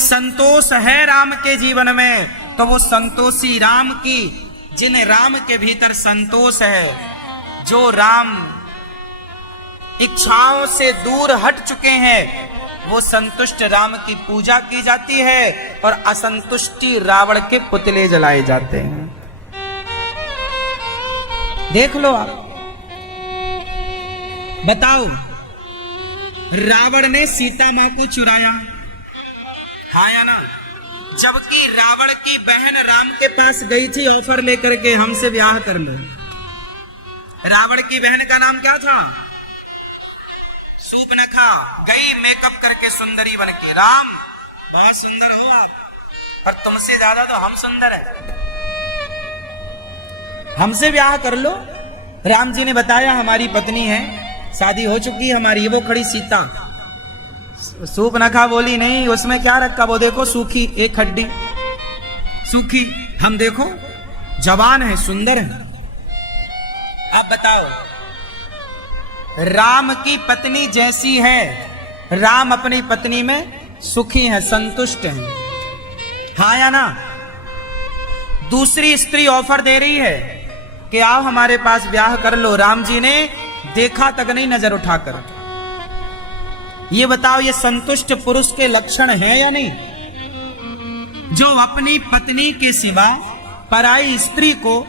संतोष है राम के जीवन में, तो वो संतोषी राम की, जिन राम के भीतर संतोष है, जो राम इच्छाओं से दूर हट चुके हैं, वो संतुष्ट राम की पूजा की जाती है और असंतुष्टि रावण के पुतले जलाए जाते हैं। देख लो आप, बताओ, रावण ने सीता मां को चुराया, हाँ या ना? जबकि रावण की बहन राम के पास गई थी ऑफर लेकर के, हमसे ब्याह कर लो। रावण की बहन का नाम क्या था? सूर्पनखा। गई मेकअप करके सुंदरी बन के, राम बहुत सुंदर हो आप, पर तुमसे ज्यादा तो हम सुंदर है, हमसे ब्याह कर लो। राम जी ने बताया हमारी पत्नी है, शादी हो चुकी है हमारी। वो खड़ी सीता, सूर्पनखा बोली नहीं, उसमें क्या रखा? वो देखो सूखी एक हड्डी, सूखी। हम देखो जवान है, सुंदर है। अब बताओ, राम की पत्नी जैसी है, राम अपनी पत्नी में सुखी है, संतुष्ट है, हाँ या ना? दूसरी स्त्री ऑफर दे रही है कि आओ हमारे पास ब्याह कर लो। राम जी ने देखा तक नहीं नजर उठाकर। ये बताओ, ये संतुष्ट पुरुष के लक्षण है या नहीं? जो अपनी पत्नी के सिवा पराई स्त्री को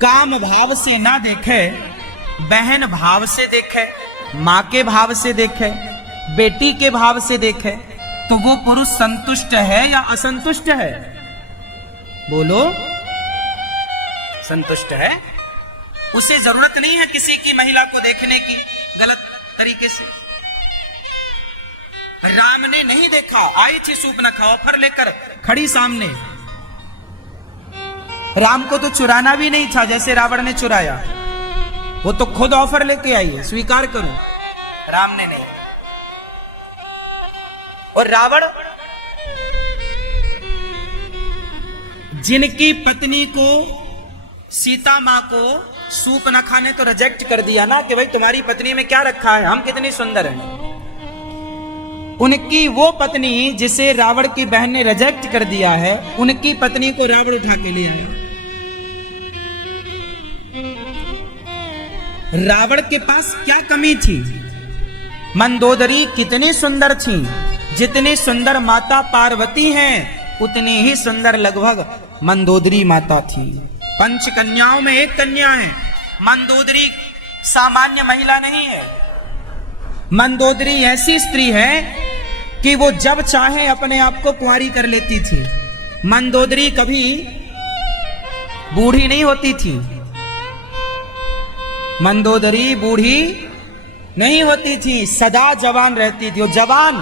काम भाव से ना देखे, बहन भाव से देखे, मां के भाव से देखे, बेटी के भाव से देखे, तो वो पुरुष संतुष्ट है या असंतुष्ट है? बोलो, संतुष्ट है। उसे जरूरत नहीं है किसी की महिला को देखने की गलत तरीके से। राम ने नहीं देखा, आई थी सूर्पनखा ऑफर लेकर खड़ी सामने। राम को तो चुराना भी नहीं था जैसे रावण ने चुराया, वो तो खुद ऑफर लेके आई है, स्वीकार करो। राम ने नहीं। और रावण जिनकी पत्नी को, सीता मां को सूर्पनखा ने तो रिजेक्ट कर दिया ना कि भाई तुम्हारी पत्नी में क्या रखा है, हम कितनी सुंदर हैं। उनकी वो पत्नी जिसे रावण की बहन ने रिजेक्ट कर दिया है, उनकी पत्नी को रावण उठा के ले आया। रावण के पास क्या कमी थी? मंदोदरी कितनी सुंदर थी, जितनी सुंदर माता पार्वती हैं उतनी ही सुंदर लगभग मंदोदरी माता थी। पंच कन्याओं में एक कन्या है। मंदोदरी सामान्य महिला नहीं है। मंदोदरी ऐसी स्त्री है कि वो जब चाहे अपने आप को कुंवारी कर लेती थी। मंदोदरी कभी बूढ़ी नहीं होती थी। मंदोदरी बूढ़ी नहीं होती थी, सदा जवान रहती थी। वो जवान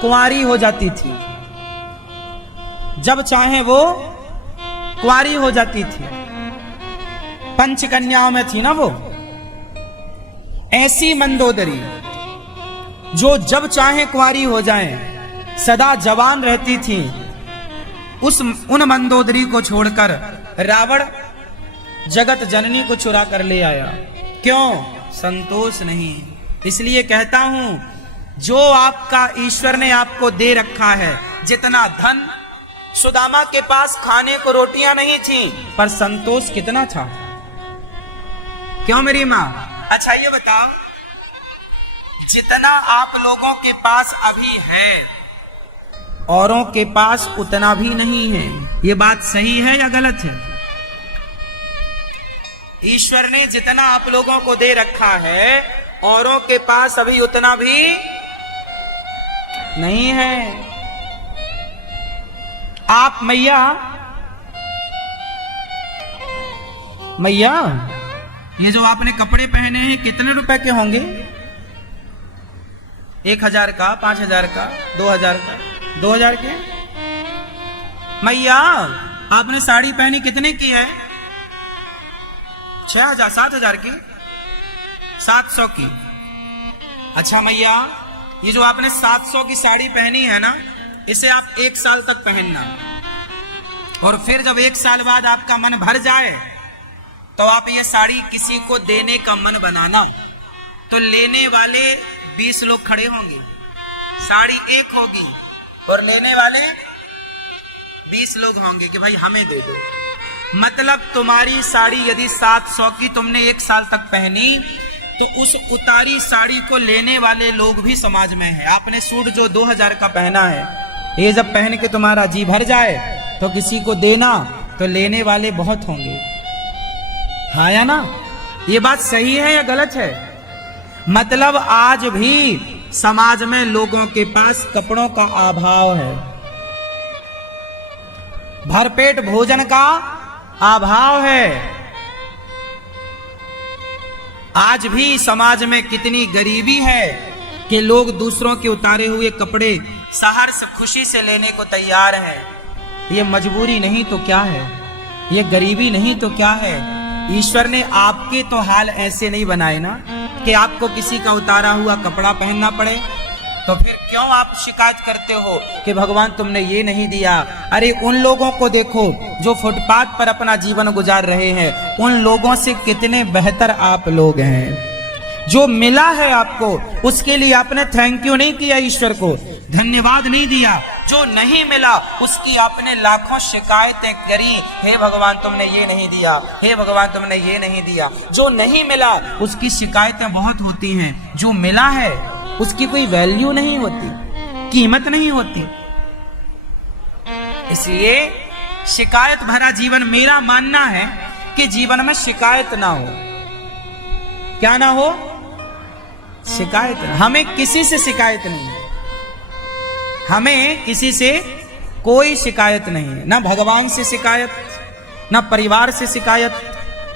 कुंवारी हो जाती थी, जब चाहे वो कुंवारी हो जाती थी। पंचकन्याओं में थी ना वो। ऐसी मंदोदरी जो जब चाहे कुंवारी हो जाए, सदा जवान रहती थी, उन मंदोदरी को छोड़कर रावण जगत जननी को चुरा कर ले आया। क्यों? संतोष नहीं। इसलिए कहता हूं, जो आपका ईश्वर ने आपको दे रखा है, जितना धन, सुदामा के पास खाने को रोटियां नहीं थी, पर संतोष कितना था। क्यों मेरी मां? अच्छा ये बताओ, जितना आप लोगों के पास अभी है, औरों के पास उतना भी नहीं है। ये बात सही है या गलत है? ईश्वर ने जितना आप लोगों को दे रखा है, औरों के पास अभी उतना भी नहीं है। आप मैया ये जो आपने कपड़े पहने हैं कितने रुपए के होंगे? 1000 का, 5000 का, 2000 का, 2000 के? मैया आपने साड़ी पहनी कितने की है? 6000, 7000 की, 700 की। अच्छा मैया, ये जो आपने 700 की साड़ी पहनी है ना, इसे आप 1 साल तक पहनना, और फिर जब 1 साल बाद आपका मन भर जाए तो आप ये साड़ी किसी को देने का मन बनाना। तो लेने वाले 20 लोग खड़े होंगे, साड़ी 1 होगी और लेने वाले 20 लोग होंगे कि भाई हमें दे दो। मतलब तुम्हारी साड़ी यदि 700 की तुमने 1 साल तक पहनी, तो उस उतारी साड़ी को लेने वाले लोग भी समाज में है। आपने सूट जो 2000 का पहना है, ये जब पहन के तुम्हारा जी भर जाए तो किसी को देना, तो लेने वाले बहुत होंगे। हाँ या ना? ये बात सही है या गलत है? मतलब आज भी समाज में लोगों के पास कपड़ों का अभाव है, भरपेट भोजन का अभाव है। आज भी समाज में कितनी गरीबी है कि लोग दूसरों के उतारे हुए कपड़े सहर्ष खुशी से लेने को तैयार हैं। ये मजबूरी नहीं तो क्या है, ये गरीबी नहीं तो क्या है। ईश्वर ने आपके तो हाल ऐसे नहीं बनाए ना कि आपको किसी का उतारा हुआ कपड़ा पहनना पड़े। तो फिर क्यों आप शिकायत करते हो कि भगवान तुमने ये नहीं दिया? अरे उन लोगों को देखो जो फुटपाथ पर अपना जीवन गुजार रहे हैं, उन लोगों से कितने बेहतर आप लोग हैं। जो मिला है आपको उसके लिए आपने थैंक यू नहीं किया, ईश्वर को धन्यवाद नहीं दिया। जो नहीं मिला उसकी आपने लाखों शिकायतें करी, हे भगवान तुमने ये नहीं दिया, हे भगवान तुमने ये नहीं दिया। जो नहीं मिला उसकी शिकायतें बहुत होती हैं, जो मिला है उसकी कोई वैल्यू नहीं होती, कीमत नहीं होती। इसलिए शिकायत भरा जीवन, मेरा मानना है कि जीवन में शिकायत ना हो। क्या ना हो? शिकायत। हमें किसी से शिकायत नहीं है, हमें किसी से कोई शिकायत नहीं है। ना भगवान से शिकायत, ना परिवार से शिकायत,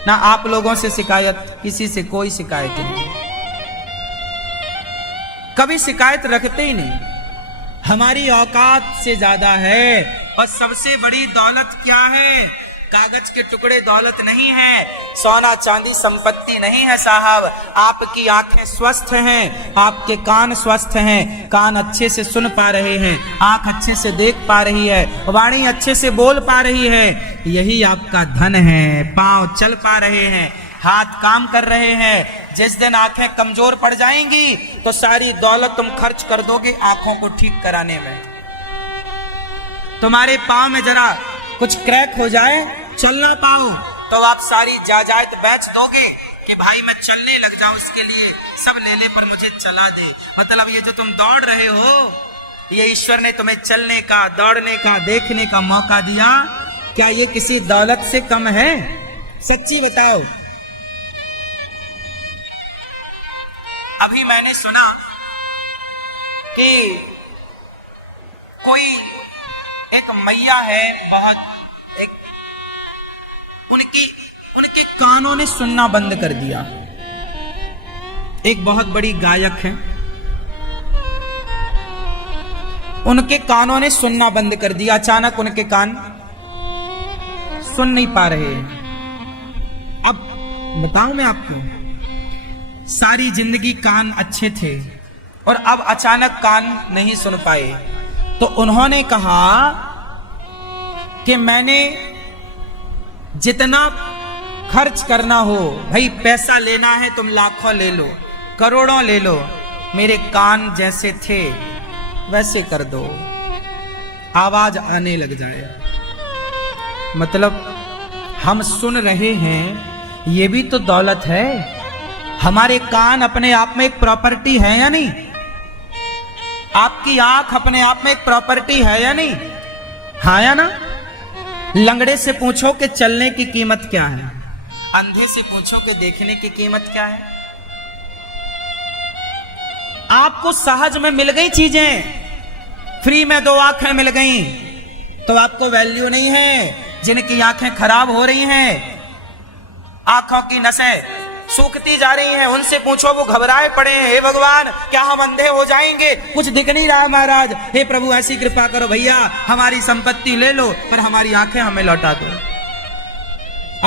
ना आप लोगों से शिकायत, किसी से कोई शिकायत नहीं। कभी शिकायत रखते ही नहीं। हमारी औकात से ज्यादा है। और सबसे बड़ी दौलत क्या है? कागज के टुकड़े दौलत नहीं है, सोना चांदी संपत्ति नहीं है साहब। आपकी आंखें स्वस्थ हैं, आपके कान स्वस्थ हैं, कान अच्छे से सुन पा रहे हैं, आंख अच्छे से देख पा रही है, वाणी अच्छे से बोल पा रही है, यही आपका धन है। पांव चल पा रहे हैं, हाथ काम कर रहे हैं। जिस दिन आंखें कमजोर पड़ जाएंगी तो सारी दौलत तुम खर्च कर दोगे आंखों को ठीक कराने में। तुम्हारे पांव में जरा कुछ क्रैक हो जाए, चल ना पाओ, तो आप सारी जायदाद बेच दोगे कि भाई मैं चलने लग जाऊं, इसके लिए सब लेने पर मुझे चला दे। मतलब ये जो तुम दौड़ रहे हो, ये ईश्वर ने तुम्हें चलने का, दौड़ने का, देखने का मौका दिया। क्या ये किसी दौलत से कम है? सच्ची बताओ। अभी मैंने सुना कि कोई एक मैया है, बहुत उनके कानों ने सुनना बंद कर दिया। एक बहुत बड़ी गायक है, उनके कानों ने सुनना बंद कर दिया। अचानक उनके कान सुन नहीं पा रहे। अब बताऊं मैं आपको, सारी जिंदगी कान अच्छे थे और अब अचानक कान नहीं सुन पाए। तो उन्होंने कहा कि मैंने जितना खर्च करना हो, भाई पैसा लेना है तुम लाखों ले लो, करोड़ों ले लो, मेरे कान जैसे थे वैसे कर दो, आवाज आने लग जाए। मतलब हम सुन रहे हैं, ये भी तो दौलत है। हमारे कान अपने आप में एक प्रॉपर्टी है या नहीं? आपकी आंख अपने आप में एक प्रॉपर्टी है या नहीं? हाँ या ना? लंगड़े से पूछो कि चलने की कीमत क्या है, अंधे से पूछो कि देखने की कीमत क्या है। आपको सहज में मिल गई चीजें, फ्री में 2 आंखें मिल गई तो आपको वैल्यू नहीं है। जिनकी आंखें खराब हो रही हैं, आंखों की नसें सूखती जा रही हैं, उनसे पूछो, वो घबराए पड़े हैं, हे भगवान क्या हम अंधे हो जाएंगे, कुछ दिख नहीं रहा महाराज, हे प्रभु ऐसी कृपा करो भैया, हमारी संपत्ति ले लो पर हमारी आंखें हमें लौटा दो।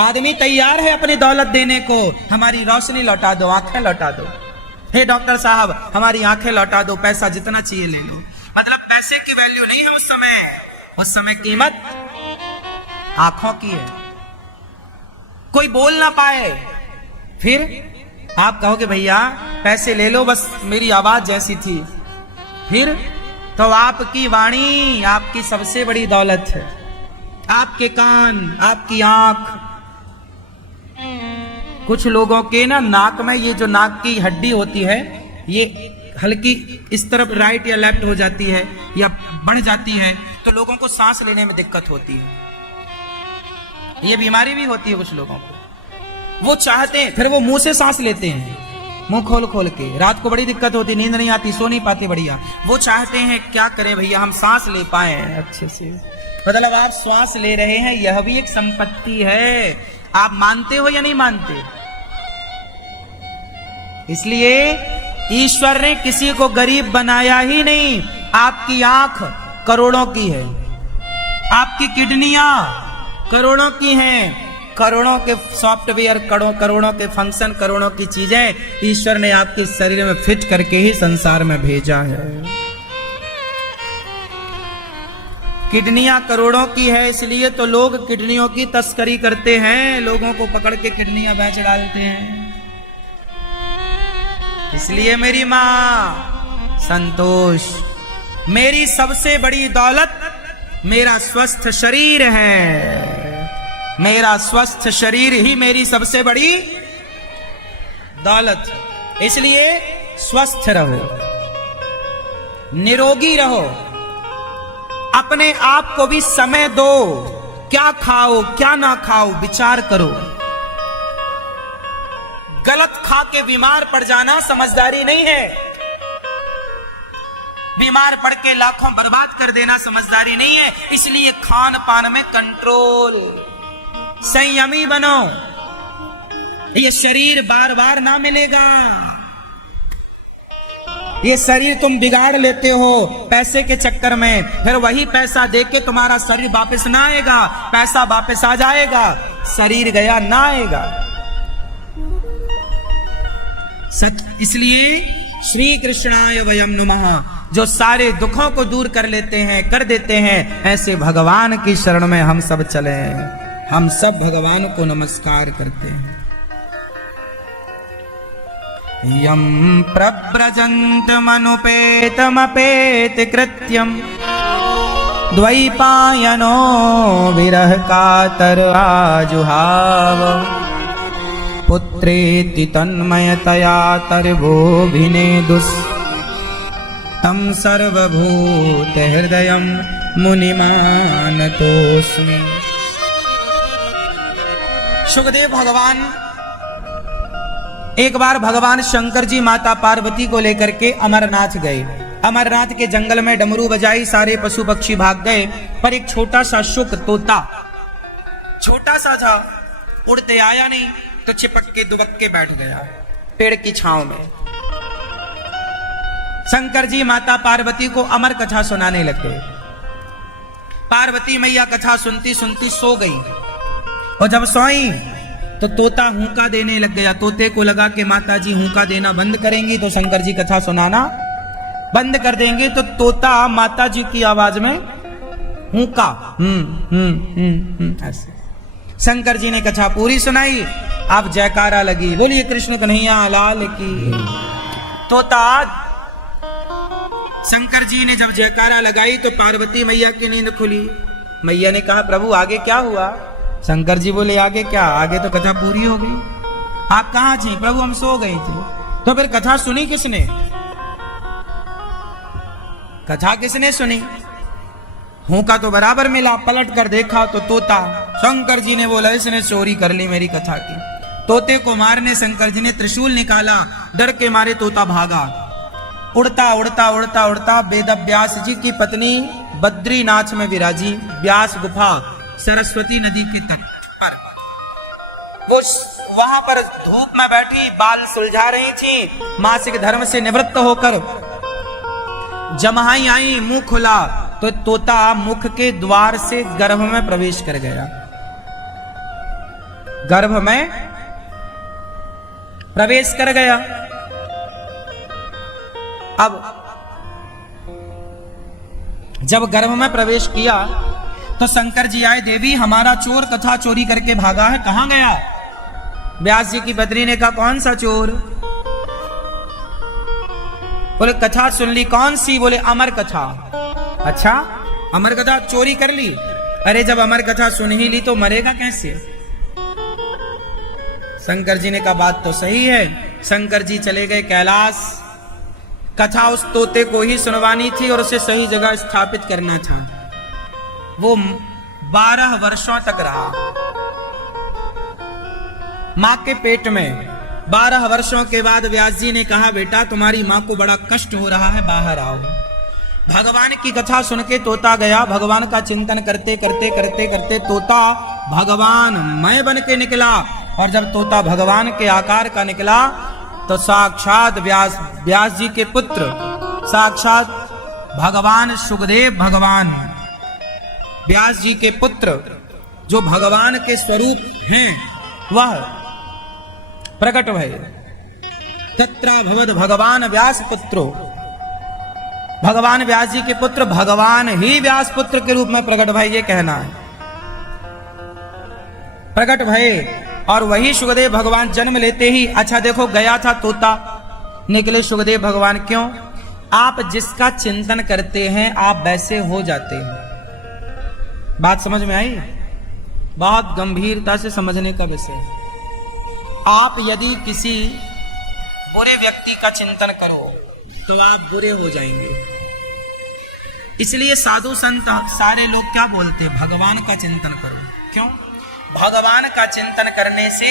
आदमी तैयार है अपनी दौलत देने को, हमारी रोशनी लौटा दो, आंखें लौटा दो। हे डॉक्टर साहब हमारी आंखें लौटा दो, पैसा जितना चाहिए ले लो। मतलब पैसे की वैल्यू नहीं है उस समय कीमत आंखों की है। कोई बोल ना पाए, फिर आप कहोगे भैया पैसे ले लो, बस मेरी आवाज जैसी थी। फिर तो आपकी वाणी आपकी सबसे बड़ी दौलत है, आपके कान, आपकी आंख। कुछ लोगों के ना नाक में, ये जो नाक की हड्डी होती है, ये हल्की इस तरफ राइट या लेफ्ट हो जाती है या बढ़ जाती है, तो लोगों को सांस लेने में दिक्कत होती है। ये बीमारी भी होती है कुछ लोगों को। वो चाहते हैं, फिर वो मुंह से सांस लेते हैं, मुंह खोल खोल के। रात को बड़ी दिक्कत होती, नींद नहीं आती, सो नहीं पाते बढ़िया। वो चाहते हैं क्या करें भैया हम सांस ले पाए अच्छे से। मतलब आप श्वास ले रहे हैं, यह भी एक संपत्ति है। आप मानते हो या नहीं मानते? इसलिए ईश्वर ने किसी को गरीब बनाया ही नहीं। आपकी आंख करोड़ों की है, आपकी किडनियां करोड़ों की हैं, करोड़ों के सॉफ्टवेयर, करोड़ों के फंक्शन, करोड़ों की चीजें ईश्वर ने आपके शरीर में फिट करके ही संसार में भेजा है। किडनियां करोड़ों की है, इसलिए तो लोग किडनियों की तस्करी करते हैं, लोगों को पकड़ के किडनियां बेच डालते हैं। इसलिए मेरी मां संतोष, मेरी सबसे बड़ी दौलत मेरा स्वस्थ शरीर है। मेरा स्वस्थ शरीर ही मेरी सबसे बड़ी दौलत। इसलिए स्वस्थ रहो, निरोगी रहो, अपने आप को भी समय दो। क्या खाओ क्या ना खाओ विचार करो। गलत खा के बीमार पड़ जाना समझदारी नहीं है। बीमार पड़ के लाखों बर्बाद कर देना समझदारी नहीं है। इसलिए खान पान में कंट्रोल, संयमी बनो। ये शरीर बार बार ना मिलेगा। ये शरीर तुम बिगाड़ लेते हो पैसे के चक्कर में, फिर वही पैसा देके के तुम्हारा शरीर वापस ना आएगा। पैसा वापस आ जाएगा, शरीर गया ना आएगा। सच। इसलिए श्री कृष्णाय वयम नमः, जो सारे दुखों को दूर कर लेते हैं, कर देते हैं, ऐसे भगवान की शरण में हम सब चले। हम सब भगवान को नमस्कार करते हैं। यम प्रव्रजन्त मनुपेतमपेत कृत्यम द्वैपायनो विरह कातर आजुहाव पुत्रेति तन्मयतया तर्वोभिनेदुस् तम सर्वभूत हृदयम मुनिमानतोस्मि। सुखदेव भगवान एक बार भगवान शंकर जी माता पार्वती को लेकर के अमरनाथ गए। अमरनाथ के जंगल में डमरू बजाई, सारे पशु पक्षी भाग गए, पर एक छोटा सा शुक तोता, छोटा सा था, उड़ते आया नहीं, तो चिपक के दुबक के बैठ गया पेड़ की छांव में। शंकर जी माता पार्वती को अमर कथा सुनाने लग गए। पार्वती मैया कथा सुनती सुनती सो गई, और जब सोई तो तोता हुंका देने लग गया। तोते को लगा कि माता जी हुंका देना बंद करेंगी तो शंकर जी कथा सुनाना बंद कर देंगे, तो तोता माता जी की आवाज में हुंका ऐसे। शंकर जी ने कथा पूरी सुनाई। अब जयकारा लगी, बोलिए कृष्ण कन्हैया लाल की। तोता शंकर जी ने जब जयकारा लगाई तो पार्वती मैया की नींद खुली। मैया ने कहा प्रभु आगे क्या हुआ? शंकर जी बोले आगे क्या, आगे तो कथा पूरी हो गई। आप कहाँ थे? प्रभु हम सो गए थे। तो फिर कथा सुनी किसने? कथा किसने सुनी? हुंका तो बराबर मिला, पलट कर देखा तो तोता। शंकर जी ने बोला इसने चोरी कर ली मेरी कथा की। तोते को मारने शंकर जी ने त्रिशूल निकाला, डर के मारे तोता भागा। उड़ता उड़ता उड़ता उड़ता वेद व्यास जी की पत्नी बद्रीनाथ में विराजी, व्यास गुफा सरस्वती नदी के तट पर। वो वहां पर धूप में बैठी बाल सुलझा रही थी, मासिक धर्म से निवृत्त होकर जमाई आई, मुंह खुला तो तोता मुख के द्वार से गर्भ में प्रवेश कर गया। गर्भ में प्रवेश कर गया। अब जब गर्भ में प्रवेश किया तो शंकर जी आए, देवी हमारा चोर कथा चोरी करके भागा है, कहां गया? व्यास जी की बद्री ने कहा कौन सा चोर? बोले कथा सुन ली। कौन सी? बोले अमर कथा। अच्छा अमर कथा चोरी कर ली? अरे जब अमर कथा सुन ही ली तो मरेगा कैसे? शंकर जी ने कहा बात तो सही है। शंकर जी चले गए कैलाश। कथा उस तोते को ही सुनवानी थी और उसे सही जगह स्थापित करना था। वो 12 वर्षों तक रहा। माँ के पेट में 12 वर्षों के बाद व्यास जी ने कहा, बेटा तुम्हारी माँ को बड़ा कष्ट हो रहा है, बाहर आओ। भगवान की कथा सुन के तोता गया, भगवान का चिंतन करते करते करते करते तोता भगवान मैं बन के निकला। और जब तोता भगवान के आकार का निकला तो साक्षात व्यास जी के पुत्र, साक्षात भगवान सुखदेव भगवान व्यास जी के पुत्र जो भगवान के स्वरूप हैं वह प्रकट भय। तत्राभवद भगवान व्यास पुत्रो, भगवान व्यास जी के पुत्र भगवान ही व्यास पुत्र के रूप में प्रकट भय, ये कहना है प्रकट भय। और वही सुखदेव भगवान जन्म लेते ही, अच्छा देखो गया था तोता, निकले सुखदेव भगवान। क्यों? आप जिसका चिंतन करते हैं आप वैसे हो जाते हैं। बात समझ में आई? बहुत गंभीरता से समझने का विषय। आप यदि किसी बुरे व्यक्ति का चिंतन करो तो आप बुरे हो जाएंगे। इसलिए साधु संत सारे लोग क्या बोलते हैं? भगवान का चिंतन करो। क्यों? भगवान का चिंतन करने से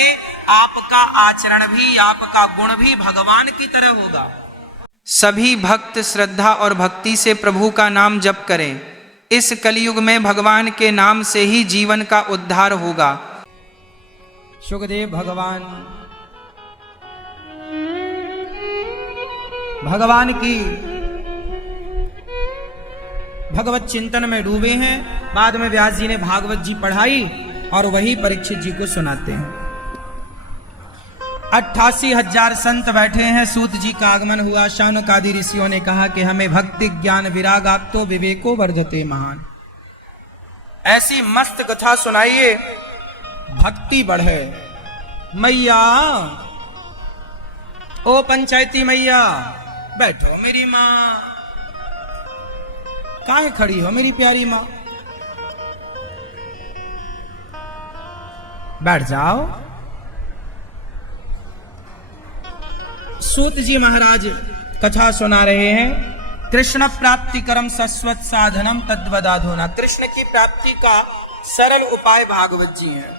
आपका आचरण भी, आपका गुण भी भगवान की तरह होगा। सभी भक्त श्रद्धा और भक्ति से प्रभु का नाम जप करें। इस कलयुग में भगवान के नाम से ही जीवन का उद्धार होगा। सुखदेव भगवान भगवान की भगवत चिंतन में डूबे हैं। बाद में व्यास जी ने भागवत जी पढ़ाई और वही परीक्षित जी को सुनाते हैं। 88,000 संत बैठे हैं। सूत जी का आगमन हुआ। शानकादि ऋषियों ने कहा कि हमें भक्ति ज्ञान विरागाप्तो विवेको वर्धते महान, ऐसी मस्त कथा सुनाइए भक्ति बढ़े। मैया, ओ पंचायती मैया बैठो, मेरी माँ काहे खड़ी हो, मेरी प्यारी माँ बैठ जाओ। सूत जी महाराज कथा सुना रहे हैं। कृष्ण प्राप्ति करम सस्वत साधनम तद्वदाधुना। कृष्ण की प्राप्ति का सरल उपाय भागवत जी है।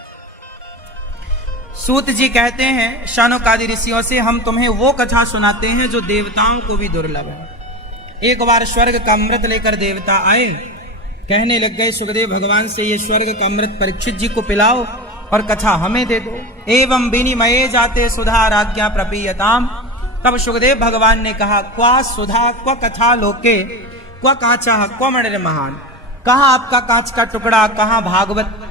सूत जी कहते हैं शानकादि ऋषियों से, हम तुम्हें वो कथा सुनाते हैं जो देवताओं को भी दुर्लभ है। एक बार स्वर्ग का अमृत लेकर देवता आए, कहने लग गए सुखदेव भगवान से, ये स्वर्ग का अमृत परीक्षित जी को पिलाओ और कथा हमें दे दो। एवं विनिमये जाते सुधा राज्ञा प्रपीयताम। तब सुखदेव भगवान ने कहा, क्वा सुधा क्वा कथा लोके क्वा कांचा क्वा मणिर महान। कहाँ आपका कांच का टुकड़ा, कहाँ भागवत।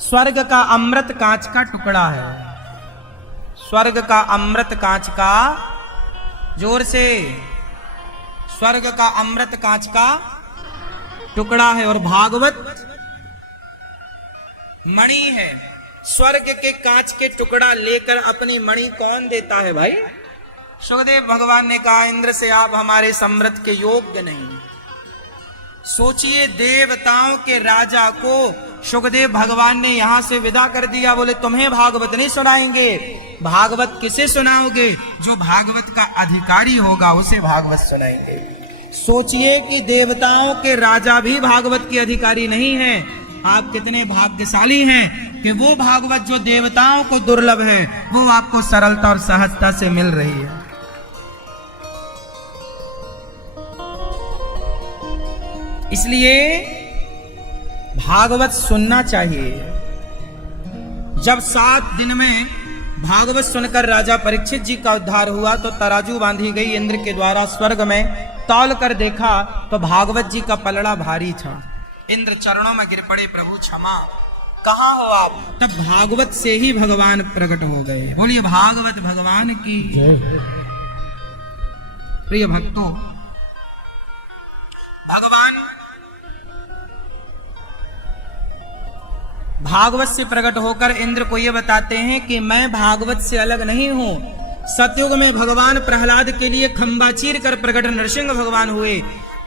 स्वर्ग का अमृत कांच का टुकड़ा है। स्वर्ग का अमृत कांच का, जोर से, स्वर्ग का अमृत कांच का टुकड़ा है और भागवत मणि है। स्वर्ग के कांच के टुकड़ा लेकर अपनी मणि कौन देता है भाई? सुखदेव भगवान ने कहा, इंद्र से आप हमारे समृद्ध के योग्य नहीं। सोचिए, देवताओं के राजा को सुखदेव भगवान ने यहां से विदा कर दिया। बोले तुम्हें भागवत नहीं सुनाएंगे। भागवत किसे सुनाओगे? जो भागवत का अधिकारी होगा उसे भागवत सुनाएंगे। सोचिए कि देवताओं के राजा भी भागवत के अधिकारी नहीं हैं। आप कितने भाग्यशाली हैं कि वो भागवत जो देवताओं को दुर्लभ है वो आपको सरलता और सहजता से मिल रही है। इसलिए भागवत सुनना चाहिए। जब 7 दिन में भागवत सुनकर राजा परीक्षित जी का उद्धार हुआ तो तराजू बांधी गई इंद्र के द्वारा। स्वर्ग में तौल कर देखा तो भागवत जी का पलड़ा भारी था। इंद्र चरणों में गिर पड़े, प्रभु क्षमा, कहाँ हो आप? तब भागवत से ही भगवान प्रकट हो गए। बोलिए भागवत भगवान की जय। प्रिय भक्तों, भगवान भागवत से प्रकट होकर इंद्र को यह बताते हैं कि मैं भागवत से अलग नहीं हूं। सतयुग में भगवान प्रहलाद के लिए खंबा चीर कर प्रकट नरसिंह भगवान हुए।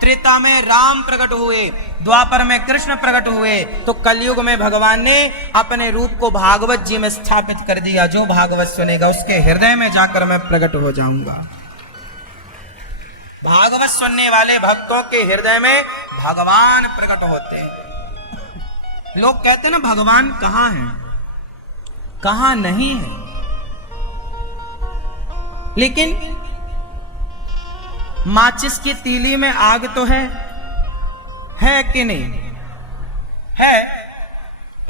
त्रेता में राम प्रकट हुए, द्वापर में कृष्ण प्रकट हुए, तो कलयुग में भगवान ने अपने रूप को भागवत जी में स्थापित कर दिया। जो भागवत सुनेगा उसके हृदय में जाकर मैं प्रकट हो जाऊंगा। भागवत सुनने वाले भक्तों के हृदय में भगवान प्रकट होते हैं। लोग कहते हैं ना भगवान कहाँ है? कहां नहीं है। लेकिन माचिस की तीली में आग तो है कि नहीं है,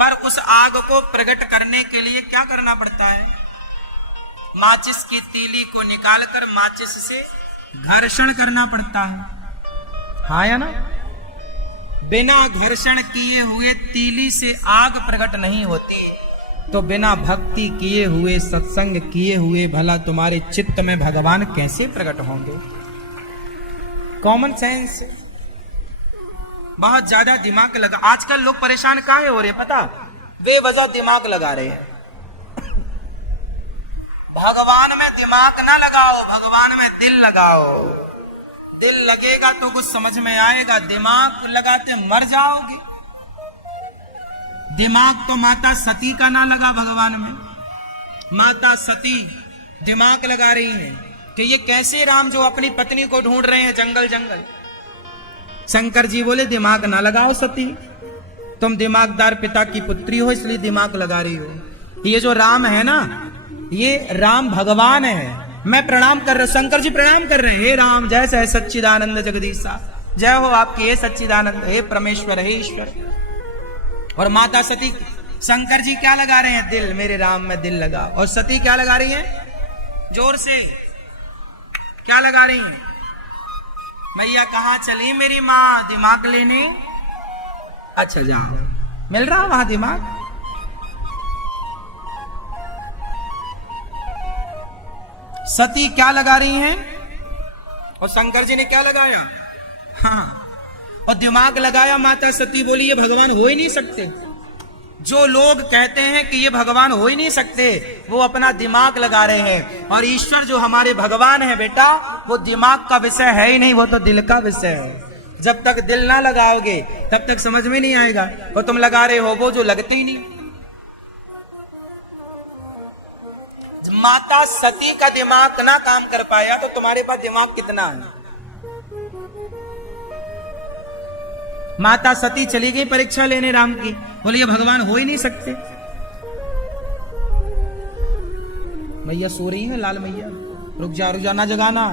पर उस आग को प्रकट करने के लिए क्या करना पड़ता है? माचिस की तीली को निकालकर माचिस से घर्षण करना पड़ता है, हाँ या ना? बिना घर्षण किए हुए तीली से आग प्रकट नहीं होती, तो बिना भक्ति किए हुए, सत्संग किए हुए भला तुम्हारे चित्त में भगवान कैसे प्रकट होंगे? Common sense. बहुत ज्यादा दिमाग लगा, आजकल लोग परेशान काहे हो रहे पता? बेवजह दिमाग लगा रहे हैं। भगवान में दिमाग ना लगाओ, भगवान में दिल लगाओ। दिल लगेगा तो कुछ समझ में आएगा, दिमाग लगाते मर जाओगे। दिमाग तो माता सती का ना लगा भगवान में। माता सती दिमाग लगा रही हैं कि ये कैसे राम जो अपनी पत्नी को ढूंढ रहे हैं जंगल जंगल। शंकर जी बोले दिमाग ना लगाओ सती, तुम दिमागदार पिता की पुत्री हो इसलिए दिमाग लगा रही हो। ये जो राम है ना, ये राम भगवान है। मैं प्रणाम कर रहा हूं, शंकर जी प्रणाम कर रहे हैं। हे राम जय से सच्चिदानंद जगदीशा, जय हो आपकी हे सच्चिदानंद, हे परमेश्वर, हे ईश्वर। और माता सती, शंकर जी क्या लगा रहे हैं? दिल, मेरे राम में दिल लगा। और सती क्या लगा रही है? जोर से क्या लगा रही है? मैया कहां चली मेरी माँ दिमाग लेने? अच्छा जाओ, मिल रहा वहां दिमाग। सती क्या लगा रही हैं? और शंकर जी ने क्या लगाया? हाँ, और दिमाग लगाया। माता सती बोली ये भगवान हो ही नहीं सकते। जो लोग कहते हैं कि ये भगवान हो ही नहीं सकते, वो अपना दिमाग लगा रहे हैं। और ईश्वर जो हमारे भगवान है बेटा, वो दिमाग का विषय है ही नहीं, वो तो दिल का विषय है। जब तक दिल ना लगाओगे तब तक समझ में नहीं आएगा। और तुम लगा रहे हो वो जो लगते ही नहीं। माता सती का दिमाग ना काम कर पाया तो तुम्हारे पास दिमाग कितना है? माता सती चली गई परीक्षा लेने राम की, बोले ये भगवान हो ही नहीं सकते। मैया सो रही है, लाल मैया रुक जा ना जगाना।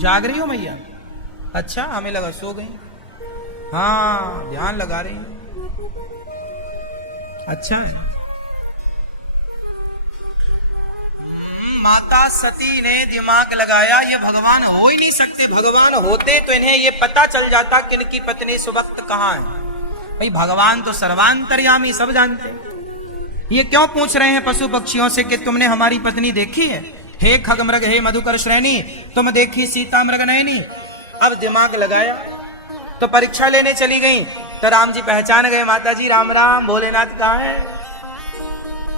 जाग रही हो मैया? अच्छा, हमें लगा सो गई। हाँ, ध्यान लगा रही है, अच्छा है। माता सती ने दिमाग लगाया, ये भगवान हो ही नहीं सकते। भगवान होते तो इन्हें ये पता चल जाता कि इनकी पत्नी सुवक्त कहाँ है। भाई भगवान तो सर्वांतर्यामी, सब जानते। ये क्यों पूछ रहे हैं पशु पक्षियों से कि तुमने हमारी पत्नी देखी है? हे खगमृग, हे मधुकर श्रेणी, तुम देखी सीता मृग नयनी। अब दिमाग लगाया तो परीक्षा लेने चली गई, तो राम जी पहचान गए। माता जी राम राम, भोलेनाथ कहाँ है?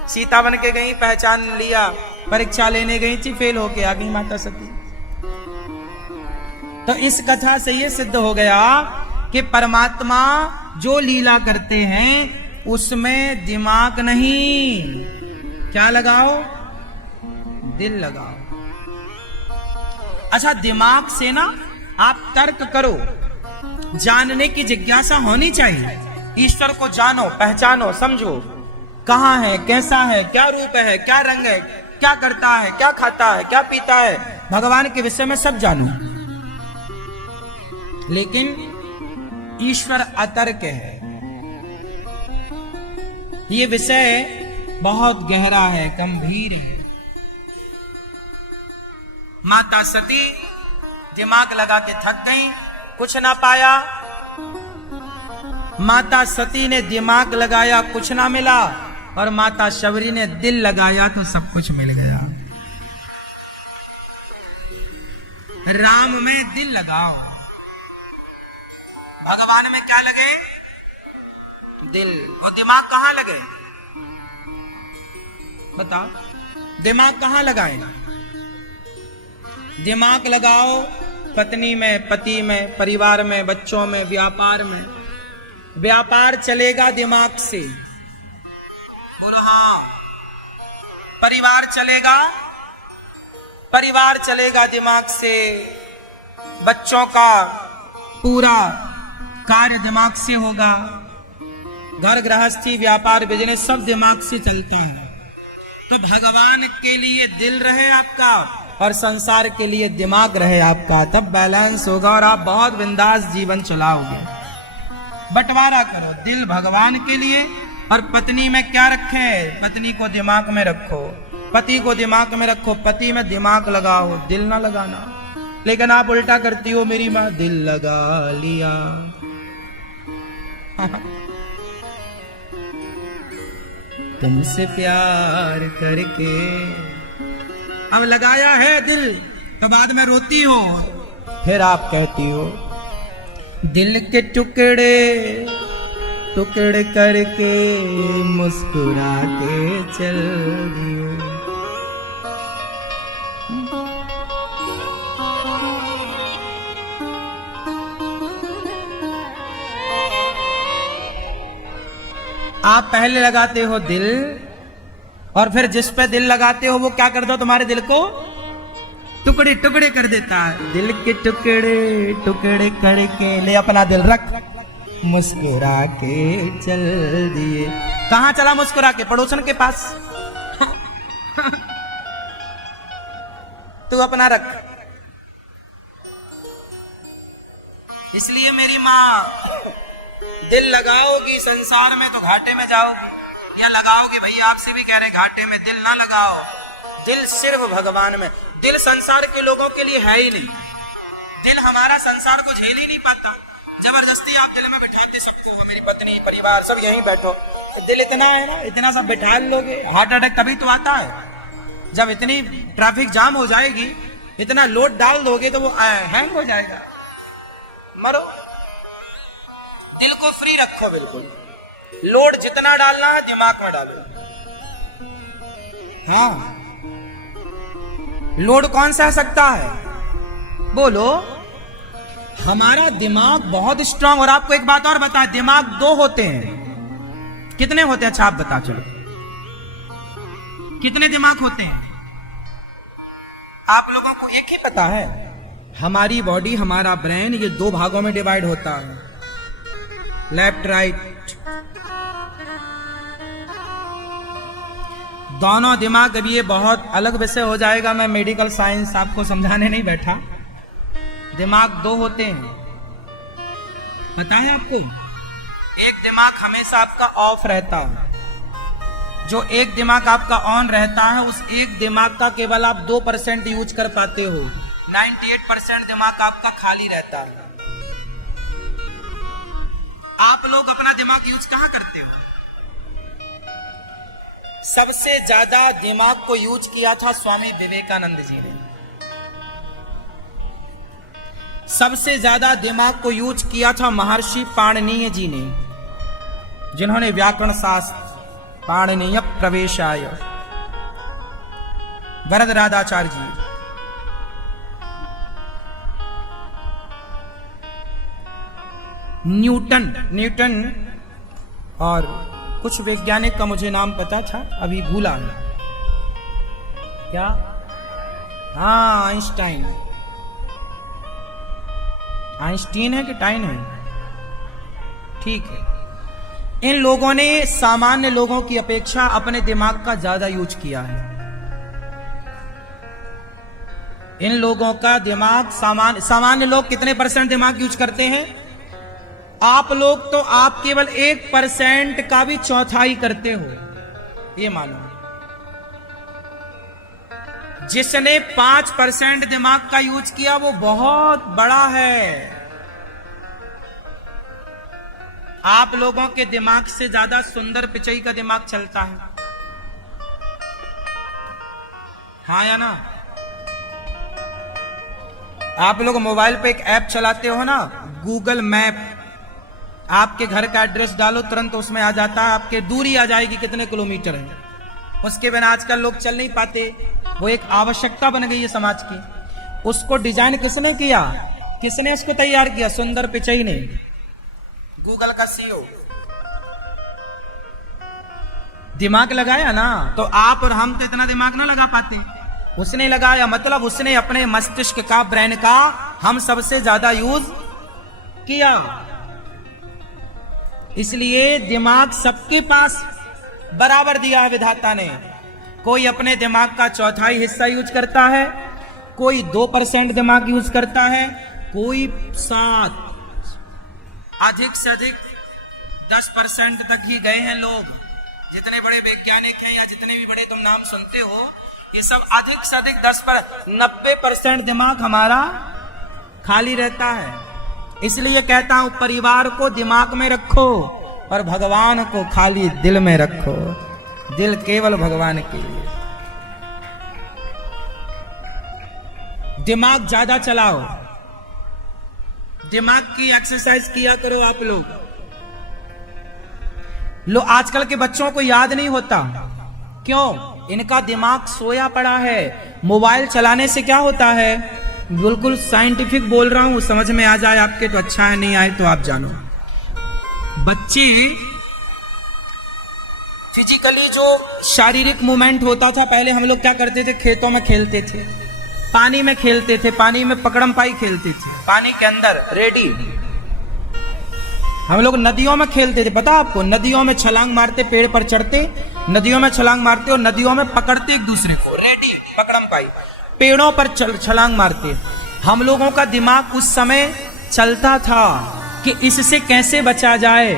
सीता बन के गई, पहचान लिया। परीक्षा लेने गई थी, फेल होके आ गई माता सती। तो इस कथा से ये सिद्ध हो गया कि परमात्मा जो लीला करते हैं उसमें दिमाग नहीं, क्या लगाओ? दिल लगाओ। अच्छा, दिमाग से ना आप तर्क करो, जानने की जिज्ञासा होनी चाहिए। ईश्वर को जानो, पहचानो, समझो, कहां है, कैसा है, क्या रूप है, क्या रंग है, क्या करता है, क्या खाता है, क्या पीता है, भगवान के विषय में सब जानो। लेकिन ईश्वर अतर्क है। ये विषय बहुत गहरा है, गंभीर है। माता सती दिमाग लगा के थक गई, कुछ ना पाया। माता सती ने दिमाग लगाया, कुछ ना मिला। और माता शबरी ने दिल लगाया तो सब कुछ मिल गया। राम में दिल लगाओ, भगवान में क्या लगे? दिल। और दिमाग कहां लगे? बताओ, दिमाग कहां लगाए? दिमाग लगाओ पत्नी में, पति में, परिवार में, बच्चों में, व्यापार में। व्यापार चलेगा दिमाग से, बोलो हाँ। परिवार चलेगा, परिवार चलेगा दिमाग से। बच्चों का पूरा कार्य दिमाग से होगा। घर गृहस्थी व्यापार बिजनेस सब दिमाग से चलता है। तो भगवान के लिए दिल रहे आपका और संसार के लिए दिमाग रहे आपका, तब बैलेंस होगा और आप बहुत बिंदास जीवन चलाओगे। बंटवारा करो, दिल भगवान के लिए और पत्नी में क्या रखे, पत्नी को दिमाग में रखो, पति को दिमाग में रखो, पति में दिमाग लगाओ, दिल ना लगाना। लेकिन आप उल्टा करती हो, मेरी माँ दिल लगा लिया। तुमसे प्यार करके अब लगाया है दिल, तो बाद में रोती हो, फिर आप कहती हो दिल के टुकड़े टुकड़े करके मुस्कुरा के चल दिए। आप पहले लगाते हो दिल और फिर जिस पे दिल लगाते हो वो क्या कर दो, तुम्हारे दिल को टुकड़े टुकड़े कर देता है। दिल के टुकड़े टुकड़े करके ले अपना दिल रख, मुस्कुरा के चल दिए। कहां चला मुस्कुरा के? पड़ोसन के पास। तू अपना रख। इसलिए मेरी माँ, दिल लगाओगी संसार में तो घाटे में जाओगी, या लगाओगे भैया आपसे भी कह रहे घाटे में दिल ना लगाओ। दिल सिर्फ भगवान में, दिल संसार के लोगों के लिए है ही नहीं। दिल हमारा संसार को झेल ही नहीं पाता। जबरदस्ती आप दिल में बिठाते सबको, मेरी पत्नी परिवार सब यहीं बैठो, दिल इतना है ना, इतना सब बिठा लोगे, हार्ट अटैक तभी तो आता है। जब इतनी ट्रैफिक जाम हो जाएगी, इतना लोड डाल दोगे तो वो हैंग हो जाएगा, मरो। दिल को फ्री रखो बिल्कुल, लोड जितना डालना है दिमाग में डालो। हाँ, लोड कौन सह सकता है बोलो? हमारा दिमाग बहुत स्ट्रांग। और आपको एक बात और बता, दिमाग दो होते हैं। कितने होते हैं? अच्छा आप बता, चलो कितने दिमाग होते हैं? आप लोगों को एक ही पता है। हमारी बॉडी, हमारा ब्रेन, ये दो भागों में डिवाइड होता है, लेफ्ट राइट। दोनों दिमाग, अब ये बहुत अलग विषय हो जाएगा, मैं मेडिकल साइंस आपको समझाने नहीं बैठा। दिमाग दो होते हैं, पता है आपको? एक दिमाग हमेशा आपका ऑफ रहता है, जो एक दिमाग आपका ऑन रहता है, उस एक दिमाग का केवल आप 2% यूज कर पाते हो। 98% दिमाग आपका खाली रहता है। आप लोग अपना दिमाग यूज कहां करते हो? सबसे ज्यादा दिमाग को यूज किया था स्वामी विवेकानंद जी ने। सबसे ज्यादा दिमाग को यूज किया था महर्षि पाणिनीय जी ने, जिन्होंने व्याकरण शास्त्र पाणिनीय प्रवेशाय, वरदराजाचार्य जी। न्यूटन और कुछ वैज्ञानिक का मुझे नाम पता था, अभी भूला है। क्या? हाँ, आइंस्टीन है कि टाइन है? ठीक है। इन लोगों ने सामान्य लोगों की अपेक्षा अपने दिमाग का ज्यादा यूज किया है। इन लोगों का दिमाग, सामान्य लोग कितने % दिमाग यूज करते हैं? आप लोग तो आप केवल 1% का भी चौथाई करते हो, ये मानो। जिसने 5% दिमाग का यूज किया वो बहुत बड़ा है। आप लोगों के दिमाग से ज्यादा सुंदर पिचई का दिमाग चलता है, हाँ या ना? आप लोग मोबाइल पे एक ऐप चलाते हो ना, गूगल मैप। आपके घर का एड्रेस डालो, तुरंत उसमें आ जाता है, आपके दूरी आ जाएगी कितने किलोमीटर है। उसके बिना आजकल लोग चल नहीं पाते, वो एक आवश्यकता बन गई है समाज की। उसको डिजाइन किसने किया? किसने उसको तैयार किया? सुंदर पिचई ने, गूगल का CEO। दिमाग लगाया ना, तो आप और हम तो इतना दिमाग ना लगा पाते, उसने लगाया। मतलब उसने अपने मस्तिष्क का, ब्रेन का हम सबसे ज्यादा यूज किया। इसलिए दिमाग सबके पास बराबर दिया है विधाता ने। कोई अपने दिमाग का चौथाई हिस्सा यूज करता है, कोई 2% दिमाग यूज करता है, कोई 7, अधिक से अधिक 10% तक ही गए हैं लोग। जितने बड़े वैज्ञानिक हैं या जितने भी बड़े तुम नाम सुनते हो, ये सब अधिक से अधिक 90% दिमाग हमारा खाली रहता है। इसलिए कहता हूं परिवार को दिमाग में रखो और भगवान को खाली दिल में रखो। दिल केवल भगवान के लिए। दिमाग ज्यादा चलाओ, दिमाग की एक्सरसाइज किया करो आप लोग आजकल के बच्चों को याद नहीं होता, क्यों? इनका दिमाग सोया पड़ा है। मोबाइल चलाने से क्या होता है, बिल्कुल साइंटिफिक बोल रहा हूं, समझ में आ जाए आपके तो अच्छा है, नहीं आए तो आप जानो। बच्चे फिजिकली जो शारीरिक मूवमेंट होता था, पहले हम लोग क्या करते थे, खेतों में खेलते थे, पानी में खेलते थे, पानी में पकड़म पाई खेलते थे, पानी के अंदर रेडी। हम लोग नदियों में खेलते थे, पता आपको? नदियों में छलांग मारते, पेड़ पर चढ़ते, नदियों में छलांग मारते और नदियों में पकड़ते एक दूसरे को, रेडी पकड़म पाई, पेड़ों पर छलांग मारते। हम लोगों का दिमाग उस समय चलता था कि इससे कैसे बचा जाए,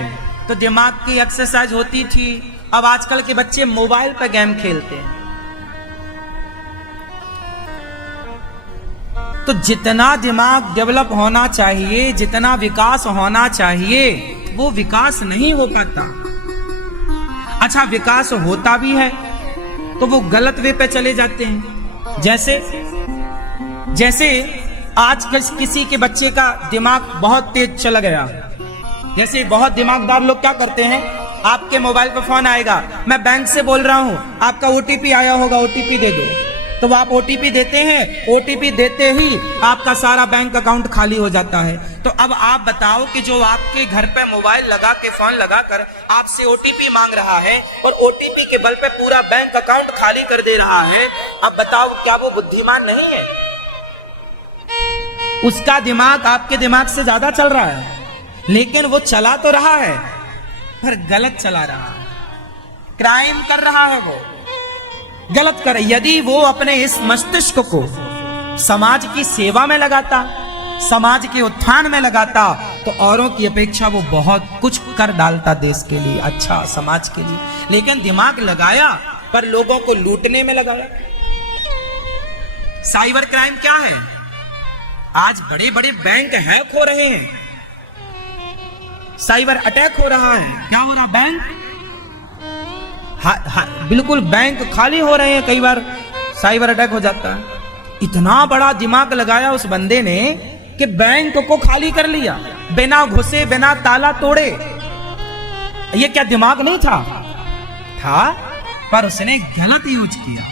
तो दिमाग की एक्सरसाइज होती थी। अब आजकल के बच्चे मोबाइल पर गेम खेलते हैं। तो जितना दिमाग डेवलप होना चाहिए, जितना विकास होना चाहिए, वो विकास नहीं हो पाता। अच्छा, विकास होता भी है तो वो गलत वे पे चले जाते हैं। जैसे आज किसी के बच्चे का दिमाग बहुत तेज चला गया, जैसे बहुत दिमागदार लोग क्या करते हैं, आपके मोबाइल पर फोन आएगा, मैं बैंक से बोल रहा हूं, आपका ओटीपी आया होगा, ओटीपी दे दो, तो आप ओटीपी देते हैं, ओटीपी देते ही आपका सारा बैंक अकाउंट खाली हो जाता है। तो अब आप बताओ कि जो आपके घर पे मोबाइल लगा के, फोन लगाकर आपसे ओटीपी मांग रहा है और ओटीपी के बल पे पूरा बैंक अकाउंट खाली कर दे रहा है, अब बताओ क्या वो बुद्धिमान नहीं है? उसका दिमाग आपके दिमाग से ज्यादा चल रहा है, लेकिन वो चला तो रहा है पर गलत चला रहा है, क्राइम कर रहा है, वो गलत कर। यदि वो अपने इस मस्तिष्क को समाज की सेवा में लगाता, समाज के उत्थान में लगाता, तो औरों की अपेक्षा वो बहुत कुछ कर डालता देश के लिए, अच्छा समाज के लिए। लेकिन दिमाग लगाया पर लोगों को लूटने में लगाया। साइबर क्राइम क्या है? आज बड़े बड़े बैंक हैक हो रहे हैं, साइबर अटैक हो रहा है। क्या हो रहा? बैंक बिल्कुल बैंक खाली हो रहे हैं, कई बार साइबर अटैक हो जाता है। इतना बड़ा दिमाग लगाया उस बंदे ने कि बैंक को खाली कर लिया, बिना घुसे, बिना ताला तोड़े। ये क्या दिमाग नहीं था? पर उसने गलत यूज किया।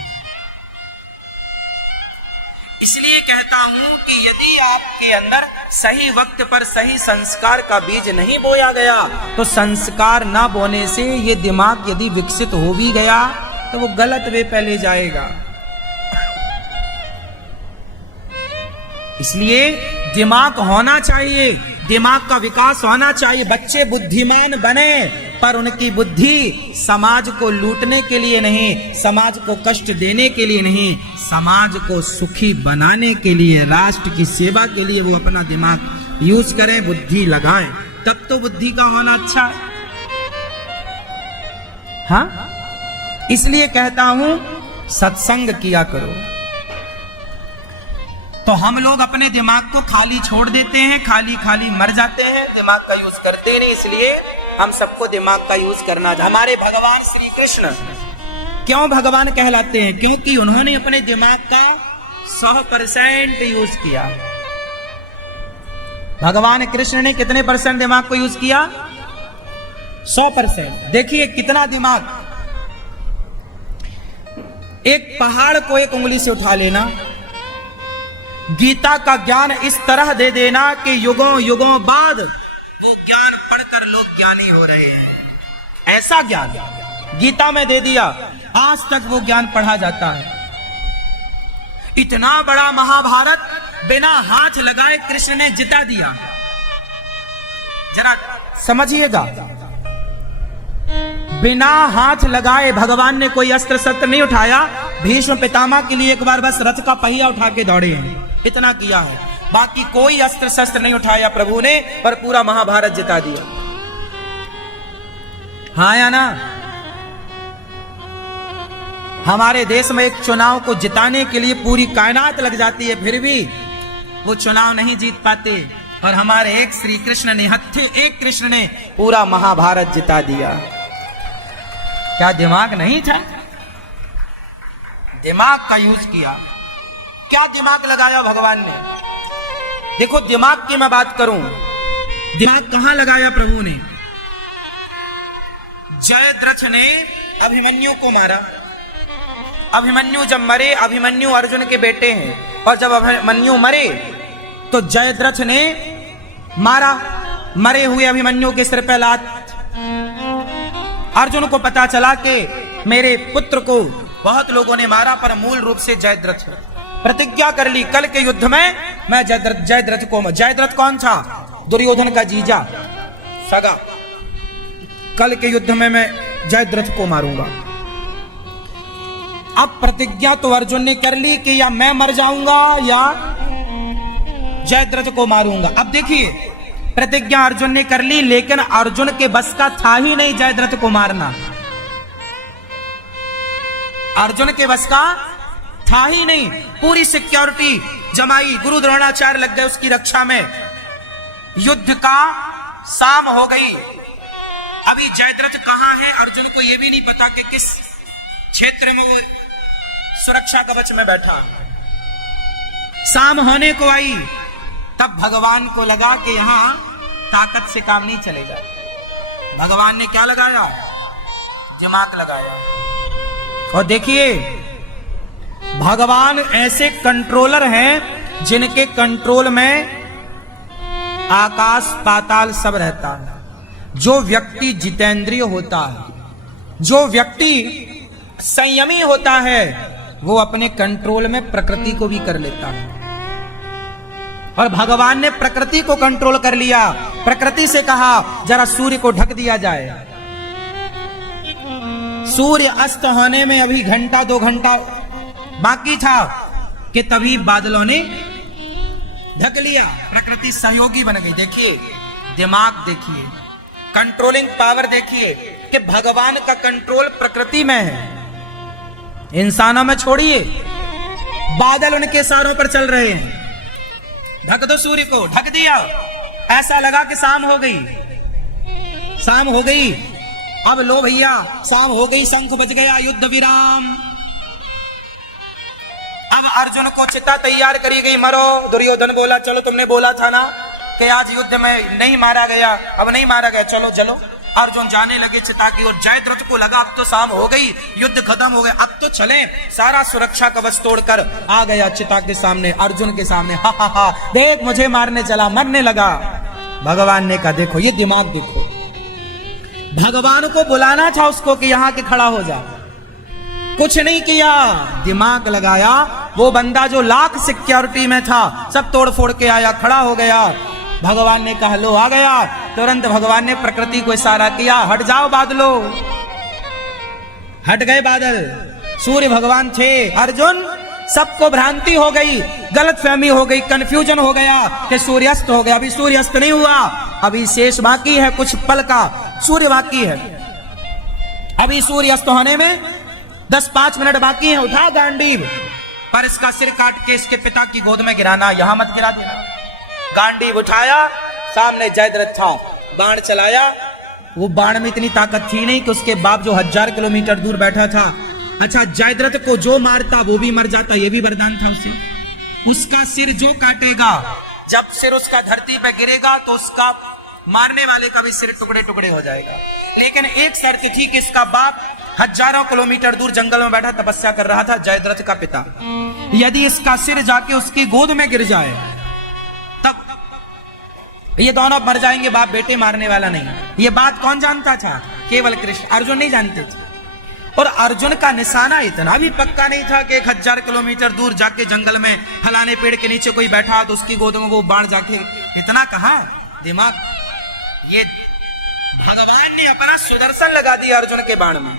इसलिए कहता हूं कि यदि आपके अंदर सही वक्त पर सही संस्कार का बीज नहीं बोया गया, तो संस्कार ना बोने से ये दिमाग यदि विकसित हो भी गया तो वो गलत वे पे ले जाएगा। इसलिए दिमाग होना चाहिए, दिमाग का विकास होना चाहिए। बच्चे बुद्धिमान बने, पर उनकी बुद्धि समाज को लूटने के लिए नहीं, समाज को कष्ट देने के लिए नहीं, समाज को सुखी बनाने के लिए, राष्ट्र की सेवा के लिए वो अपना दिमाग यूज करें, बुद्धि लगाएं, तब तो बुद्धि का होना अच्छा है। हाँ, इसलिए कहता हूं सत्संग किया करो। तो हम लोग अपने दिमाग को खाली छोड़ देते हैं, खाली खाली मर जाते हैं, दिमाग का यूज करते नहीं। इसलिए हम सबको दिमाग का यूज करना चाहिए। हमारे भगवान श्री कृष्ण क्यों भगवान कहलाते हैं? क्योंकि उन्होंने अपने दिमाग का 100% यूज किया। भगवान कृष्ण ने कितने % दिमाग को यूज किया? 100%। देखिए कितना दिमाग। एक पहाड़ को एक उंगली से उठा लेना, गीता का ज्ञान इस तरह दे देना कि युगों युगों बाद वो ज्ञान पढ़कर लोग ज्ञानी हो रहे हैं। ऐसा ज्ञान गीता में दे दिया, आज तक वो ज्ञान पढ़ा जाता है। इतना बड़ा महाभारत बिना हाथ लगाए कृष्ण ने जिता दिया। जरा समझिएगा, बिना हाथ लगाए भगवान ने कोई अस्त्र शस्त्र नहीं उठाया। भीष्म पितामह के लिए एक बार बस रथ का पहिया उठा के दौड़े हैं, इतना किया है। बाकी कोई अस्त्र शस्त्र नहीं उठाया प्रभु ने, पर पूरा महाभारत जिता दिया। हाँ या ना? हमारे देश में एक चुनाव को जिताने के लिए पूरी कायनात लग जाती है, फिर भी वो चुनाव नहीं जीत पाते। और हमारे एक श्री कृष्ण ने, हत्थे एक कृष्ण ने पूरा महाभारत जिता दिया। क्या दिमाग नहीं था? दिमाग का यूज किया। क्या दिमाग लगाया भगवान ने? देखो दिमाग की मैं बात करूं, दिमाग कहां लगाया प्रभु ने? जयद्रथ ने अभिमन्यु को मारा। अभिमन्यु जब मरे, अभिमन्यु अर्जुन के बेटे हैं, और जब अभिमन्यु मरे तो जयद्रथ ने मारा मरे हुए अभिमन्यु के सिर पे लात। अर्जुन को पता चला कि मेरे पुत्र को बहुत लोगों ने मारा, पर मूल रूप से जयद्रथ। प्रतिज्ञा कर ली, कल के युद्ध में मैं जयद्रथ को। जयद्रथ कौन था? दुर्योधन का जीजा, सगा। कल के युद्ध में मैं जयद्रथ को मारूंगा। अब प्रतिज्ञा तो अर्जुन ने कर ली कि या मैं मर जाऊंगा या जयद्रथ को मारूंगा। अब देखिए, प्रतिज्ञा अर्जुन ने कर ली, लेकिन अर्जुन के बस का था ही नहीं जयद्रथ को मारना। अर्जुन के बस का था ही नहीं। पूरी सिक्योरिटी जमाई, गुरु द्रोणाचार्य लग गए उसकी रक्षा में। युद्ध का शाम हो गई। अभी जयद्रथ कहां है अर्जुन को यह भी नहीं पता कि किस क्षेत्र में वो सुरक्षा कवच में बैठा। शाम होने को आई, तब भगवान को लगा कि यहां ताकत से काम नहीं चलेगा। भगवान ने क्या लगाया? दिमाग लगाया। और देखिए, भगवान ऐसे कंट्रोलर हैं जिनके कंट्रोल में आकाश पाताल सब रहता है। जो व्यक्ति जितेंद्रिय होता है, जो व्यक्ति संयमी होता है, वो अपने कंट्रोल में प्रकृति को भी कर लेता है। और भगवान ने प्रकृति को कंट्रोल कर लिया। प्रकृति से कहा जरा सूर्य को ढक दिया जाए। सूर्य अस्त होने में अभी घंटा 2 घंटा बाकी था कि तभी बादलों ने ढक लिया। प्रकृति सहयोगी बन गई। देखिए दिमाग, देखिए कंट्रोलिंग पावर, देखिए कि भगवान का कंट्रोल प्रकृति में है, इंसानों में छोड़िए। बादल उनके इशारों पर चल रहे हैं। ढक दो सूर्य को, ढक दिया। ऐसा लगा कि शाम हो गई, शाम हो गई। अब लो भैया, शाम हो गई, शंख बज गया, युद्ध विराम। अब अर्जुन को चिता तैयार करी गई, मरो। दुर्योधन बोला चलो, तुमने बोला था ना कि आज युद्ध में नहीं मारा गया, अब नहीं मारा गया, चलो चलो। अर्जुन जाने लगे चिता की ओर। जयद्रथ को लगा अब तो शाम हो गई, युद्ध खत्म हो गया, अब तो चलें। सारा सुरक्षा कवच तोड़कर आ गया चिता के सामने, अर्जुन के सामने। हा हा हा, देख मुझे मारने चला, मरने लगा। भगवान ने कहा देखो ये दिमाग देखो। भगवान को बुलाना था उसको कि यहां के खड़ा हो जा, कुछ नहीं किया, दिमाग लगाया। वो बंदा जो लाख सिक्योरिटी में था सब तोड़ फोड़ के आया, खड़ा हो गया। भगवान ने कहा लो आ गया। तुरंत भगवान ने प्रकृति को इशारा किया, हट जाओ बादलों। हट गए बादल। सूर्य भगवान थे। अर्जुन, सबको भ्रांति हो गई, गलतफहमी हो गई, कंफ्यूजन हो गया कि सूर्यास्त हो गया। अभी सूर्यास्त नहीं हुआ, अभी शेष बाकी है, कुछ पल का सूर्य बाकी है। अभी सूर्यास्त होने में 10-5 मिनट बाकी है। उठा गांडीव, पर इसका सिर काट के इसके पिता की गोद में गिराना, यहां मत गिरा देना। गांडीव उठाया, सामने जयद्रथ था, बाण चलाया। वो बाण में इतनी ताकत थी नहीं कि उसके बाप जो 1000 किलोमीटर दूर बैठा था, अच्छा जयद्रथ को जो मारता वो भी मर जाता, ये भी वरदान था उसे। उसका सिर जो काटेगा, जब सिर उसका धरती पे गिरेगा तो उसका मारने वाले का भी सिर टुकड़े टुकड़े हो जाएगा। लेकिन एक शर्त थी कि इसका बाप 1000 किलोमीटर दूर जंगल में बैठा तपस्या कर रहा था, जयद्रथ का पिता। यदि इसका सिर जाके उसकी गोद में गिर जाए तब ये दोनों मर जाएंगे, बाप बेटे मारने वाला नहीं। ये बात कौन जानता था? केवल कृष्ण। अर्जुन नहीं जानते थे। और अर्जुन का निशाना इतना भी पक्का नहीं था कि 1000 किलोमीटर दूर जाके जंगल में फलाने पेड़ के नीचे कोई बैठा तो उसकी गोद में वो बाण जाके, इतना कहां दिमाग। ये भगवान ने अपना सुदर्शन लगा दिया अर्जुन के बाण में,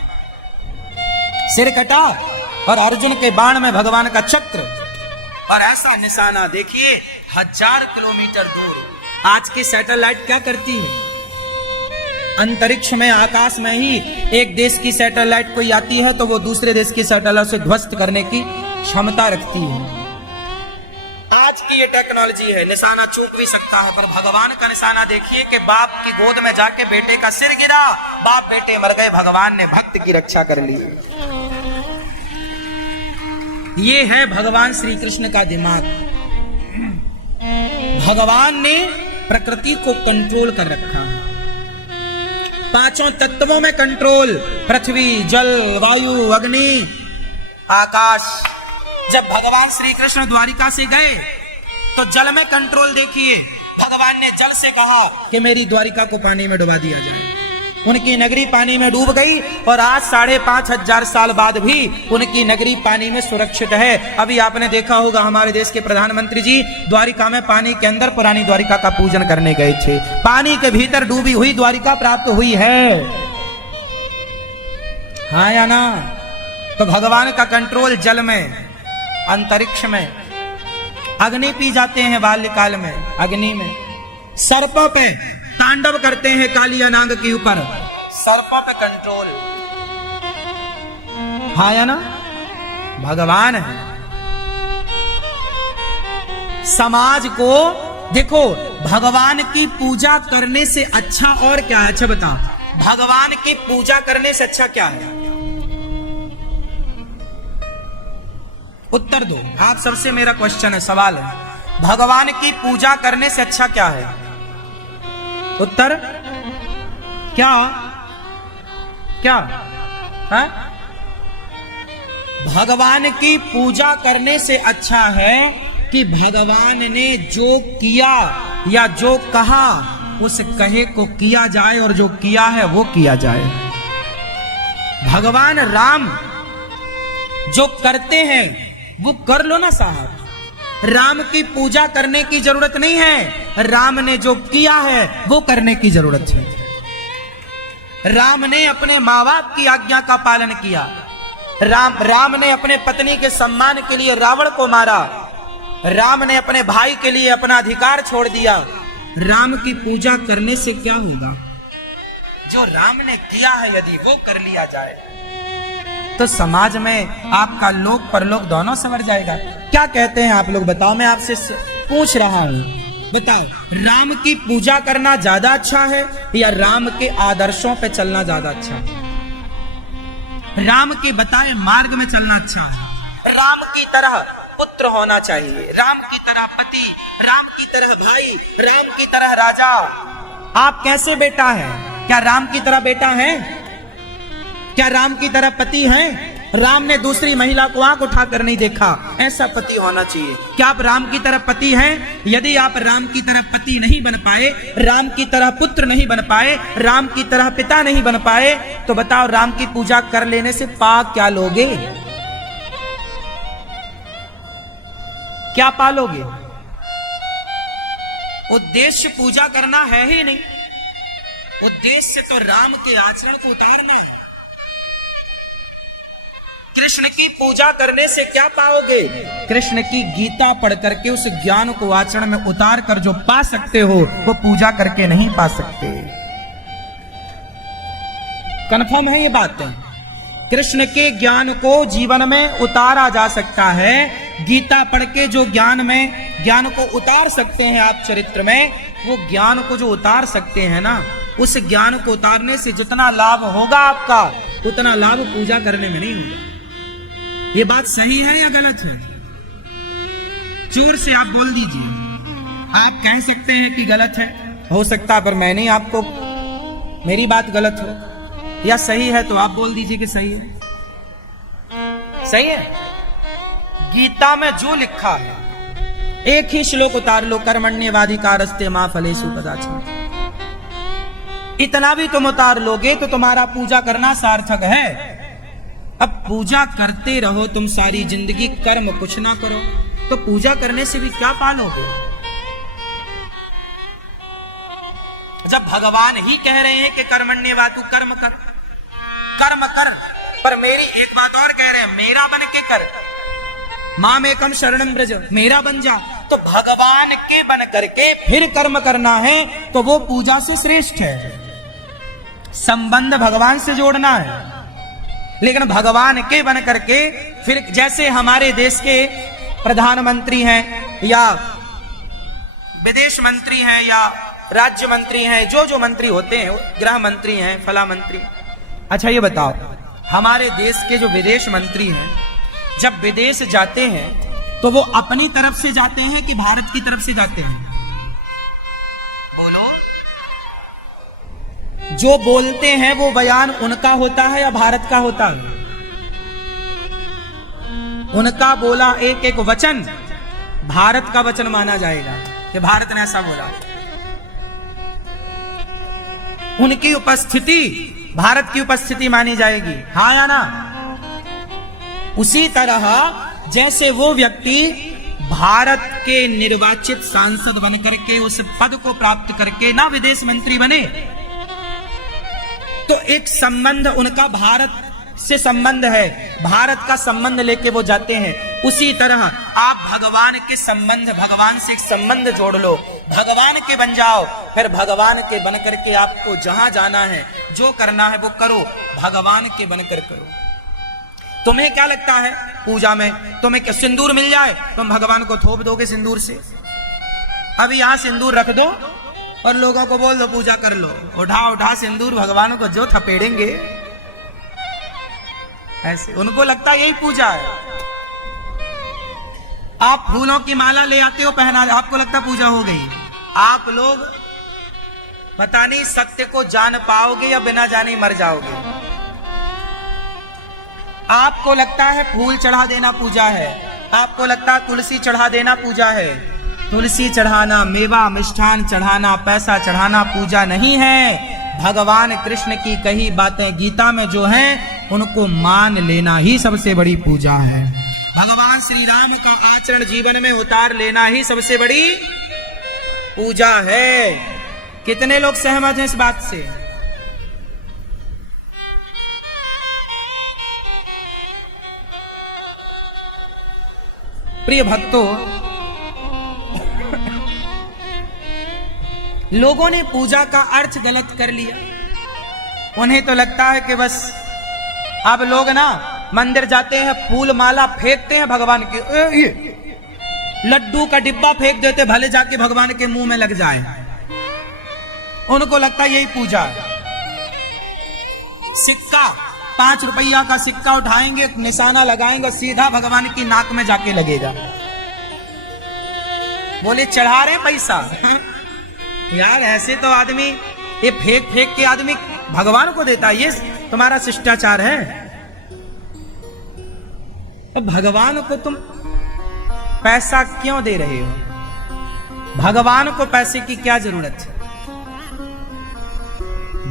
सिर कटा और अर्जुन के बाण में भगवान का चक्र, और ऐसा निशाना देखिए 1000 किलोमीटर दूर। आज की सैटेलाइट क्या करती है? अंतरिक्ष में, आकाश में ही एक देश की सैटेलाइट कोई आती है तो वो दूसरे देश की सैटेलाइट से ध्वस्त करने की क्षमता रखती है। आज की ये टेक्नोलॉजी है, निशाना चूक भी सकता है, पर भगवान का निशाना देखिए कि बाप की गोद में जाके बेटे का सिर गिरा, बाप बेटे मर गए, भगवान ने भक्त की रक्षा कर ली। ये है भगवान श्री कृष्ण का दिमाग। भगवान ने प्रकृति को कंट्रोल कर रखा है, 5 तत्वों में कंट्रोल, पृथ्वी, जल, वायु, अग्नि, आकाश। जब भगवान श्री कृष्ण द्वारिका से गए तो जल में कंट्रोल देखिए, भगवान ने जल से कहा कि मेरी द्वारिका को पानी में डुबा दिया जाए। उनकी नगरी पानी में डूब गई और आज 5500 साल बाद भी उनकी नगरी पानी में सुरक्षित है। अभी आपने देखा होगा हमारे देश के प्रधानमंत्री जी द्वारिका में पानी के अंदर पुरानी द्वारिका का पूजन करने गए थे। पानी के भीतर डूबी हुई द्वारिका प्राप्त हुई है, हाँ या ना? तो भगवान का कंट्रोल जल में, अंतरिक्ष में, अग्नि पी जाते हैं बाल्यकाल में, अग्नि में, सर्पों पे तांडव करते हैं काली अनांग के ऊपर, सर्पों पे कंट्रोल, हाँ या ना? भगवान है। समाज को देखो, भगवान की पूजा करने से अच्छा और क्या है? अच्छा बताओ, भगवान की पूजा करने से अच्छा क्या है? उत्तर दो, आप सबसे मेरा क्वेश्चन है, सवाल है, भगवान की पूजा करने से अच्छा क्या है? उत्तर क्या? क्या है? भगवान की पूजा करने से अच्छा है कि भगवान ने जो किया या जो कहा उस कहे को किया जाए और जो किया है वो किया जाए। भगवान राम जो करते हैं वो कर लो ना साहब, राम की पूजा करने की जरूरत नहीं है, राम ने जो किया है वो करने की जरूरत है। राम ने अपने माँ बाप की आज्ञा का पालन किया, राम ने अपने पत्नी के सम्मान के लिए रावण को मारा, राम ने अपने भाई के लिए अपना अधिकार छोड़ दिया। राम की पूजा करने से क्या होगा? जो राम ने किया है यदि वो कर लिया जाए तो समाज में आपका लोक परलोक दोनों संवर जाएगा। क्या कहते हैं आप लोग बताओ, मैं आपसे पूछ रहा हूं, बताओ राम की पूजा करना ज्यादा अच्छा है या राम के आदर्शों पे चलना ज्यादा अच्छा है? राम के बताए मार्ग में चलना अच्छा है। राम की तरह पुत्र होना चाहिए, राम की तरह पति, राम की तरह भाई, राम की तरह राजा। आप कैसे बेटा है? क्या राम की तरह बेटा है? क्या राम की तरह पति हैं? राम ने दूसरी महिला को आंख उठाकर नहीं देखा, ऐसा पति होना चाहिए। क्या आप राम की तरह पति हैं? यदि आप राम की तरह पति नहीं बन पाए, राम की तरह पुत्र नहीं बन पाए, राम की तरह पिता नहीं बन पाए, तो बताओ राम की पूजा कर लेने से पाप क्या लोगे? क्या पालोगे? उद्देश्य पूजा करना है ही नहीं, उद्देश्य तो राम के आचरण को उतारना है। कृष्ण की पूजा करने से क्या पाओगे? कृष्ण की गीता पढ़ करके उस ज्ञान को आचरण में उतार कर जो पा सकते हो वो पूजा करके नहीं पा सकते। कन्फर्म है ये बात? कृष्ण के ज्ञान को जीवन में उतारा जा सकता है। गीता पढ़ के जो ज्ञान को उतार सकते हैं आप चरित्र में, वो ज्ञान को जो उतार सकते हैं ना, उस ज्ञान को उतारने से जितना लाभ होगा आपका, उतना लाभ पूजा करने में नहीं होगा। ये बात सही है या गलत है? जोर से आप बोल दीजिए। आप कह सकते हैं कि गलत है, हो सकता है, पर मैं नहीं, आपको मेरी बात गलत हो या सही है तो आप बोल दीजिए कि सही है। सही है? गीता में जो लिखा है एक ही श्लोक उतार लो, कर्मण्येवाधिकारस्ते मा फलेषु कदाचन। इतना भी तुम उतार लोगे तो तुम्हारा पूजा करना सार्थक है। अब पूजा करते रहो तुम सारी जिंदगी, कर्म कुछ ना करो, तो पूजा करने से भी क्या पालोगे? जब भगवान ही कह रहे हैं कि कर्मण्येवा, तू कर्म कर, कर्म कर, पर मेरी एक बात और कह रहे हैं, मेरा बन के कर, माम एकम शरणम ब्रज, मेरा बन जा। तो भगवान के बन करके फिर कर्म करना है तो वो पूजा से श्रेष्ठ है। संबंध भगवान से जोड़ना है, लेकिन भगवान के बन करके फिर, जैसे हमारे देश के प्रधानमंत्री हैं या विदेश मंत्री हैं या राज्य मंत्री हैं, जो मंत्री होते हैं, गृह मंत्री हैं, फला मंत्री। अच्छा ये बताओ, हमारे देश के जो विदेश मंत्री हैं जब विदेश जाते हैं तो वो अपनी तरफ से जाते हैं कि भारत की तरफ से जाते हैं? बोलो। जो बोलते हैं वो बयान उनका होता है या भारत का होता है? उनका बोला एक एक वचन भारत का वचन माना जाएगा कि भारत ने ऐसा बोला। उनकी उपस्थिति भारत की उपस्थिति मानी जाएगी, हाँ या ना? उसी तरह जैसे वो व्यक्ति भारत के निर्वाचित सांसद बनकर के उस पद को प्राप्त करके ना विदेश मंत्री बने, तो एक संबंध उनका भारत से संबंध है, भारत का संबंध लेके वो जाते हैं। उसी तरह आप भगवान के संबंध, भगवान से एक संबंध जोड़ लो, भगवान के बन जाओ, फिर भगवान के बन करके आपको जहां जाना है, जो करना है वो करो, भगवान के बनकर करो। तुम्हें क्या लगता है पूजा में, तुम्हें क्या सिंदूर मिल जाए तुम भगवान को थोप दोगे सिंदूर से? अभी यहां सिंदूर रख दो और लोगों को बोल दो पूजा कर लो, उठा उठा सिंदूर भगवान को जो थपेड़ेंगे, ऐसे उनको लगता यही पूजा है। आप फूलों की माला ले आते हो, पहना, आपको लगता पूजा हो गई। आप लोग पता नहीं सत्य को जान पाओगे या बिना जाने मर जाओगे। आपको लगता है फूल चढ़ा देना पूजा है, आपको लगता है तुलसी चढ़ा देना पूजा है। तुलसी चढ़ाना, मेवा मिष्ठान चढ़ाना, पैसा चढ़ाना पूजा नहीं है। भगवान कृष्ण की कही बातें गीता में जो हैं उनको मान लेना ही सबसे बड़ी पूजा है। भगवान श्री राम का आचरण जीवन में उतार लेना ही सबसे बड़ी पूजा है। कितने लोग सहमत हैं इस बात से? प्रिय भक्तों, लोगों ने पूजा का अर्थ गलत कर लिया। उन्हें तो लगता है कि बस अब लोग ना मंदिर जाते हैं, फूल माला फेंकते हैं भगवान के, लड्डू का डिब्बा फेंक देते, भले जाके भगवान के मुंह में लग जाए। उनको लगता है यही पूजा है। सिक्का, 5 रुपया का सिक्का उठाएंगे, निशाना लगाएंगे, सीधा भगवान की नाक में जाके लगेगा। बोले चढ़ा रहे पैसा। यार ऐसे तो आदमी ये फेंक फेंक के आदमी भगवान को देता है, ये तुम्हारा शिष्टाचार है? भगवान को तुम पैसा क्यों दे रहे हो? भगवान को पैसे की क्या जरूरत है?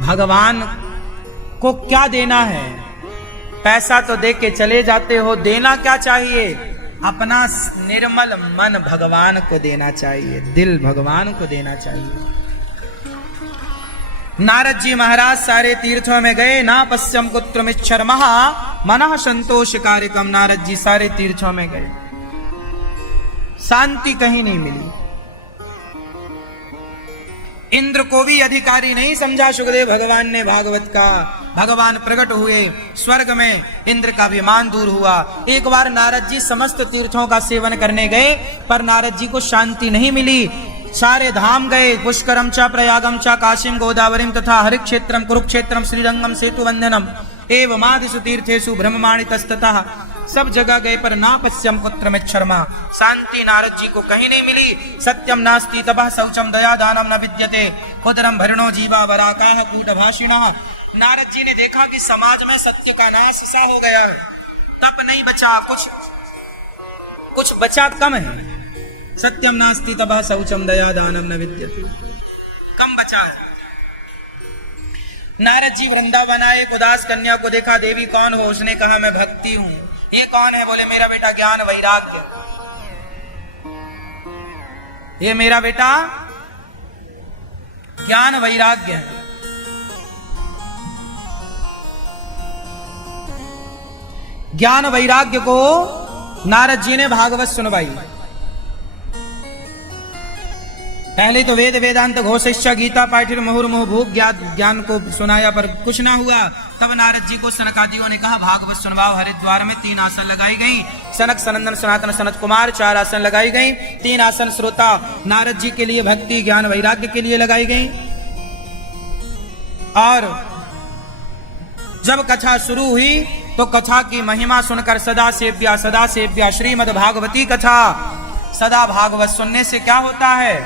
भगवान को क्या देना है? पैसा तो दे के चले जाते हो, देना क्या चाहिए? अपना निर्मल मन भगवान को देना चाहिए, दिल भगवान को देना चाहिए। नारद जी महाराज सारे तीर्थों में गए, ना पश्यम कुत्रमिच्छर महा मनः संतोष कार्यकम। नारद जी सारे तीर्थों में गए, शांति कहीं नहीं मिली। इंद्र को भी अधिकारी नहीं समझा सुखदेव भगवान ने भागवत का। भगवान प्रकट हुए स्वर्ग में, इंद्र का विमान दूर हुआ। एक बार नारद जी समस्त तीर्थों का सेवन करने गए, पर नारद जी को शांति नहीं मिली। सारे धाम गए, पुष्करम च प्रयागम च काशीम गोदावरीम तथा हरिक्षेत्रम कुरुक्षेत्रम श्रीरंगम सेतु वंदनम एवमादिषु तीर्थेषु ब्रह्ममाणि तस्ततः। सब जगह गए पर ना पश्यम कुत्रमिच्छर्मा, शांति नारद जी को कहीं नहीं मिली। सत्यम नास्ति तपः शौचम दया दानम न विद्यते उदरम भरणो जीवा वराकाः कूटभाषिणः। नारद जी ने देखा कि समाज में सत्य का नाश सा हो गया है, तप नहीं बचा, कुछ बचा कम है। सत्यम नास्ति तपः शौचम दया दानम न विद्यते, कम बचा है। नारद जी वृंदावन आए, एक उदास कन्या को देखा। देवी कौन हो? उसने कहा मैं भक्ति हूं। ये कौन है? बोले मेरा बेटा ज्ञान वैराग्य। ये मेरा बेटा ज्ञान वैराग्य है। ज्ञान वैराग्य को नारद जी ने भागवत सुनवाई। पहले तो वेद वेदांत घोषिष्य गीता पाठिर मुहुर्मुहु भूख ज्ञान को सुनाया, पर कुछ ना हुआ। तब नारद जी को सनकादियों ने कहा भागवत सुनवाओ। हरिद्वार में 3 आसन लगाई गई। सनक सनंदन सनातन सनत कुमार 4 आसन लगाई गई। 3 आसन श्रोता नारद जी के लिए भक्ति ज्ञान वैराग्य के लिए लगाई गई। और जब कथा शुरू हुई तो कथा की महिमा सुनकर सदा सेव्या श्रीमद् भागवती कथा। सदा भागवत सुनने से क्या होता है?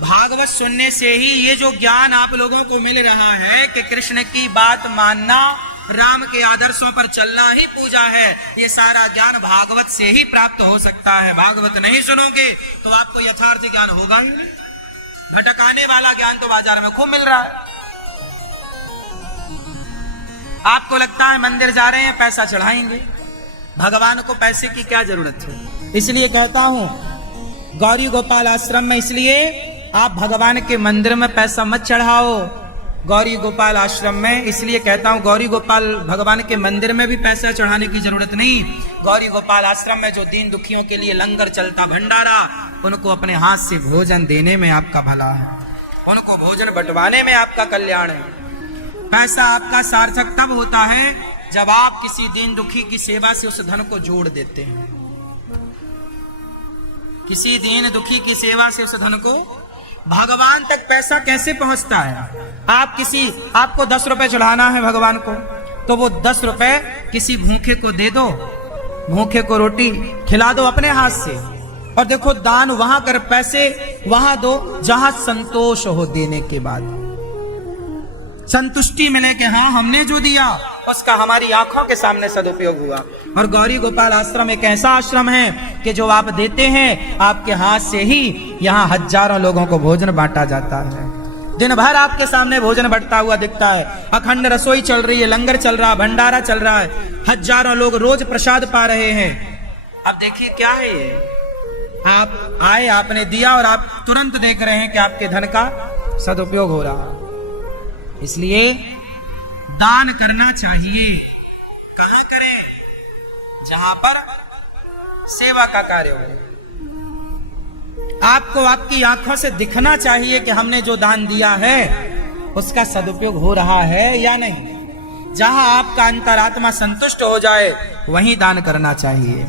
भागवत सुनने से ही ये जो ज्ञान आप लोगों को मिल रहा है कि कृष्ण की बात मानना, राम के आदर्शों पर चलना ही पूजा है, ये सारा ज्ञान भागवत से ही प्राप्त हो सकता है। भागवत नहीं सुनोगे तो आपको यथार्थ ज्ञान होगा ही नहीं। भटकाने वाला ज्ञान तो बाजार में खूब मिल रहा है। आपको लगता है मंदिर जा रहे हैं पैसा चढ़ाएंगे, भगवान को पैसे की क्या जरूरत है। इसलिए कहता हूं गौरी गोपाल आश्रम में, इसलिए आप भगवान के मंदिर में पैसा मत चढ़ाओ। गौरी गोपाल आश्रम में इसलिए कहता हूं गौरी गोपाल भगवान के मंदिर में भी पैसा चढ़ाने की जरूरत नहीं। गौरी गोपाल आश्रम में जो दीन दुखियों के लिए लंगर चलता भंडारा, उनको अपने हाथ से भोजन देने में आपका भला है, उनको भोजन बंटवाने में आपका कल्याण है। पैसा आपका सार्थक तब होता है जब आप किसी दीन दुखी की सेवा से उस धन को जोड़ देते हैं। किसी दीन दुखी की सेवा से उस धन को, भगवान तक पैसा कैसे पहुंचता है? आपको 10 रुपए चढ़ाना है भगवान को, तो वो 10 रुपए किसी भूखे को दे दो, भूखे को रोटी खिला दो अपने हाथ से। और देखो दान वहां कर, पैसे वहां दो जहां संतोष हो देने के बाद, संतुष्टि मिले कि हाँ हमने जो दिया उसका हमारी आंखों के सामने सदुपयोग हुआ। और गौरी गोपाल आश्रम एक ऐसा आश्रम है कि जो आप देते हैं आपके हाथ से ही यहाँ हजारों लोगों को भोजन बांटा जाता है। दिन भर आपके सामने भोजन बंटता हुआ दिखता है। अखंड रसोई चल रही है, लंगर चल रहा है, भंडारा चल रहा है, हजारों लोग रोज प्रसाद पा रहे हैं। अब देखिए क्या है ये, आप आए, आपने दिया और आप तुरंत देख रहे हैं कि आपके धन का सदुपयोग हो रहा है। इसलिए दान करना चाहिए। कहां करें? जहां पर सेवा का कार्य हो। आपको आपकी आंखों से दिखना चाहिए कि हमने जो दान दिया है उसका सदुपयोग हो रहा है या नहीं। जहां आपका अंतरात्मा संतुष्ट हो जाए वहीं दान करना चाहिए,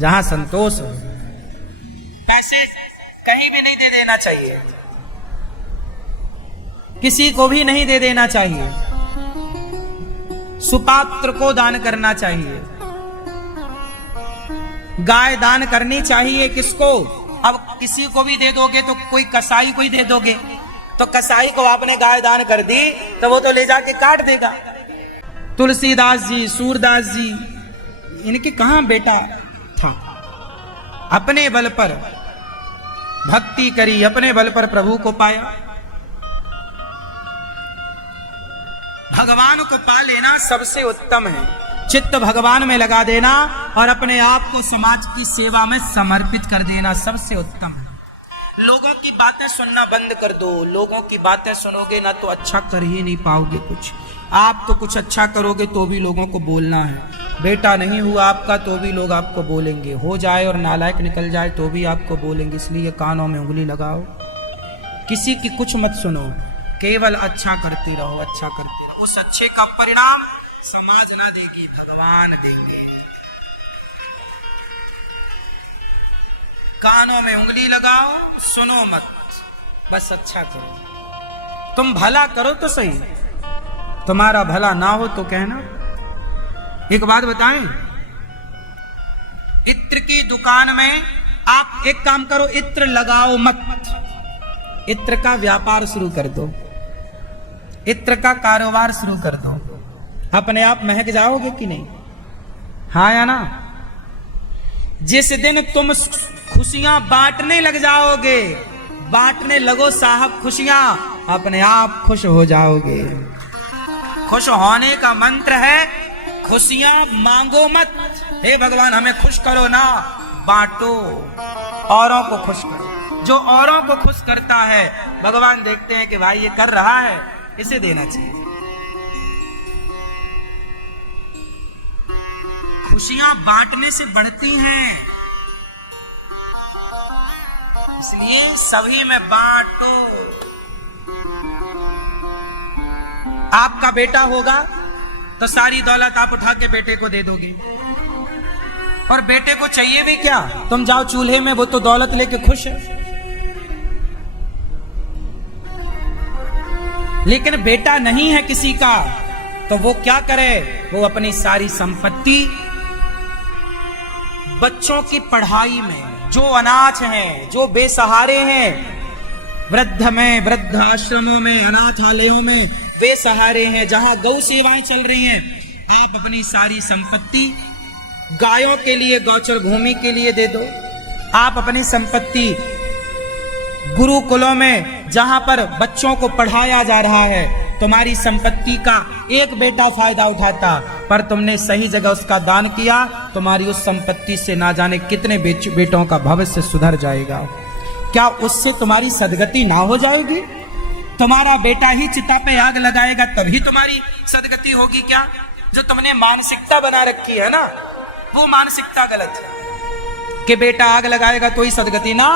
जहां संतोष हो। पैसे कहीं भी नहीं दे देना चाहिए, किसी को भी नहीं दे देना चाहिए। सुपात्र को दान करना चाहिए। गाय दान करनी चाहिए। किसको? अब किसी को भी दे दोगे तो कोई कसाई को ही दे दोगे, तो कसाई को आपने गाय दान कर दी तो वो तो ले जाके काट देगा। तुलसीदास जी, सूरदास जी, इनके कहां बेटा था? अपने बल पर भक्ति करी, अपने बल पर प्रभु को पाया। भगवान को पा लेना सबसे उत्तम है। चित्त भगवान में लगा देना और अपने आप को समाज की सेवा में समर्पित कर देना सबसे उत्तम है। लोगों की बातें सुनना बंद कर दो। लोगों की बातें सुनोगे ना तो अच्छा कर ही नहीं पाओगे कुछ। आप तो कुछ अच्छा करोगे तो भी लोगों को बोलना है। बेटा नहीं हुआ आपका तो भी लोग आपको बोलेंगे, हो जाए और नालायक निकल जाए तो भी आपको बोलेंगे। इसलिए कानों में उंगली लगाओ, किसी की कुछ मत सुनो, केवल अच्छा करते रहो, अच्छा करते रहो। उस अच्छे का परिणाम समाज ना देगी, भगवान देंगे। कानों में उंगली लगाओ, सुनो मत, बस अच्छा करो। तुम भला करो तो सही, तुम्हारा भला ना हो तो कहना। एक बात बताएं, इत्र की दुकान में आप एक काम करो, इत्र लगाओ मत, इत्र का व्यापार शुरू कर दो, इत्र का कारोबार शुरू कर दो, अपने आप महक जाओगे कि नहीं? हाँ या ना? जिस दिन तुम खुशियां बांटने लग जाओगे, बांटने लगो साहब खुशियां, अपने आप खुश हो जाओगे। खुश होने का मंत्र है खुशियां मांगो मत, हे भगवान हमें खुश करो ना, बांटो, औरों को खुश करो। जो औरों को खुश करता है, भगवान देखते हैं कि भाई ये कर रहा है, इसे देना चाहिए। खुशियां बांटने से बढ़ती हैं, इसलिए सभी में बांटो। आपका बेटा होगा तो सारी दौलत आप उठा के बेटे को दे दोगे, और बेटे को चाहिए भी क्या, तुम जाओ चूल्हे में, वो तो दौलत लेके खुश है। लेकिन बेटा नहीं है किसी का, तो वो क्या करे, वो अपनी सारी संपत्ति बच्चों की पढ़ाई में, जो अनाथ हैं, जो बेसहारे हैं, वृद्ध आश्रमों में, अनाथालयों में बेसहारे हैं, जहां गौ सेवाएं चल रही हैं, आप अपनी सारी संपत्ति गायों के लिए, गौचर भूमि के लिए दे दो। आप अपनी संपत्ति गुरुकुलों में, जहां पर बच्चों को पढ़ाया जा रहा है, तुम्हारी संपत्ति का एक बेटा फायदा उठाता, पर तुमने सही जगह उसका दान किया, तुम्हारी उस संपत्ति से ना जाने कितने बेटों का भविष्य सुधर जाएगा। क्या उससे तुम्हारी सदगति ना हो जाएगी? तुम्हारा बेटा ही चिता पे आग लगाएगा तभी तुम्हारी सदगति होगी क्या? जो तुमने मानसिकता बना रखी है ना, वो मानसिकता गलत है कि बेटा आग लगाएगा तो ही सदगति ना।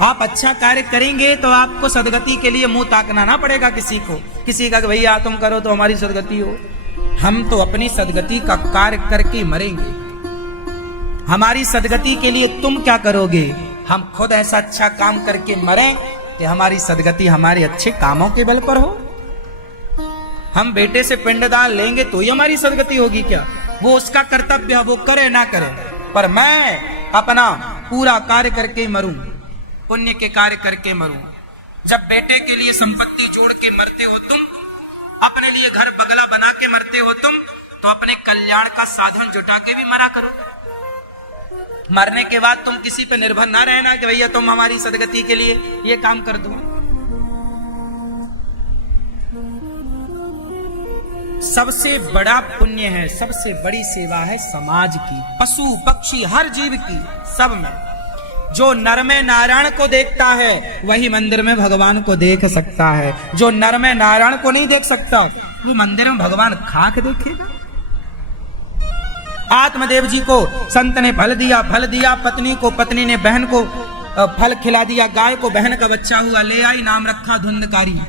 आप अच्छा कार्य करेंगे तो आपको सदगति के लिए मुंह ताकना ना पड़ेगा किसी का कि भैया तुम करो तो हमारी सदगति हो। हम तो अपनी सदगति का कार्य करके मरेंगे। हमारी सदगति के लिए तुम क्या करोगे? हम खुद ऐसा अच्छा काम करके मरें कि हमारी सदगति हमारे अच्छे कामों के बल पर हो। हम बेटे से पिंडदान लेंगे तो ही हमारी सदगति होगी क्या? वो उसका कर्तव्य है, वो करे ना करे, पर मैं अपना पूरा कार्य करके मरूं, पुण्य के कार्य करके मरूं। जब बेटे के लिए संपत्ति जोड़ के मरते हो तुम, अपने लिए घर बगला बना के मरते हो तुम, तो अपने कल्याण का साधन जुटा के भी मरा करो। मरने के बाद तुम किसी पे निर्भर ना रहना कि भैया तुम हमारी सदगति के लिए ये काम कर दो। सबसे बड़ा पुण्य है, सबसे बड़ी सेवा है समाज की, पशु पक्षी हर जीव की, सब में। जो नर में नारायण को देखता है वही मंदिर में भगवान को देख सकता है। जो नर में नारायण को नहीं देख सकता वो मंदिर में भगवान खाक देखेगा। आत्मदेव जी को संत ने फल दिया, पत्नी को, पत्नी ने बहन को फल खिला दिया, गाय को बहन का बच्चा हुआ, ले आई, नाम रखा धुंधकारी।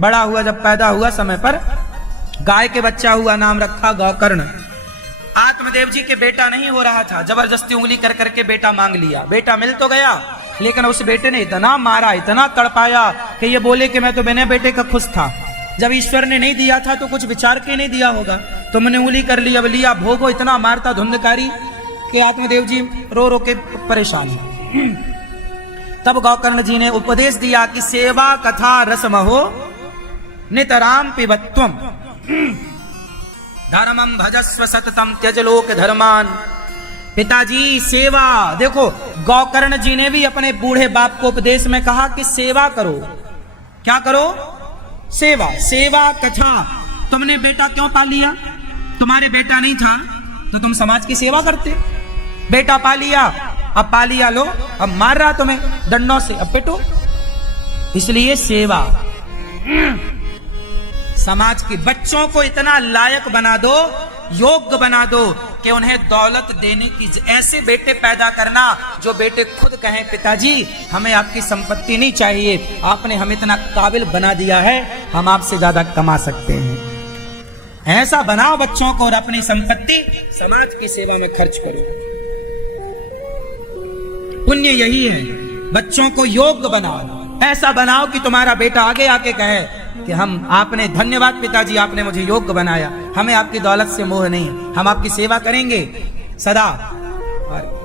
बड़ा हुआ, जब पैदा हुआ समय पर गाय के बच्चा हुआ, नाम रखा गौकर्ण। आत्मदेव जी के बेटा नहीं हो रहा था, जबरदस्ती उंगली कर करके बेटा मांग लिया। बेटा मिल तो गया, लेकिन उस बेटे ने इतना मारा, इतना तड़पाया कि ये बोले कि मैं तो बिना बेटे का खुश था। जब ईश्वर ने नहीं दिया था तो कुछ विचार के नहीं दिया होगा, तुमने उंगली कर ली, अब लिया भोगो। इतना मारता धुंधकारी कि आत्मदेव जी रो रो के परेशान है। तब गौकर्ण जी ने उपदेश दिया कि सेवा कथा रसमहो नितराम पिबत्वम धर्मम भजस्व सततम त्यज लोक धर्मान। पिताजी सेवा, देखो गौकर्ण जी ने भी अपने बूढ़े बाप को उपदेश में कहा कि सेवा करो। क्या करो? सेवा। सेवा कथा। तुमने बेटा क्यों पा लिया? तुम्हारे बेटा नहीं था तो तुम समाज की सेवा करते। बेटा पा लिया, अब पा लिया, लो अब मार रहा तुम्हें डंडों से, अब पिटो। इसलिए सेवा। समाज के बच्चों को इतना लायक बना दो, योग्य बना दो कि उन्हें दौलत देने की, ऐसे बेटे पैदा करना जो बेटे खुद कहें पिताजी हमें आपकी संपत्ति नहीं चाहिए, आपने हमें इतना काबिल बना दिया है, हम आपसे ज्यादा कमा सकते हैं। ऐसा बनाओ बच्चों को और अपनी संपत्ति समाज की सेवा में खर्च करो। पुण्य यही है, बच्चों को योग्य बनाओ। ऐसा बनाओ कि तुम्हारा बेटा आगे आके कहे कि आपने, धन्यवाद पिताजी, आपने मुझे योग्य बनाया, हमें आपकी दौलत से मोह नहीं, हम आपकी सेवा करेंगे सदा। और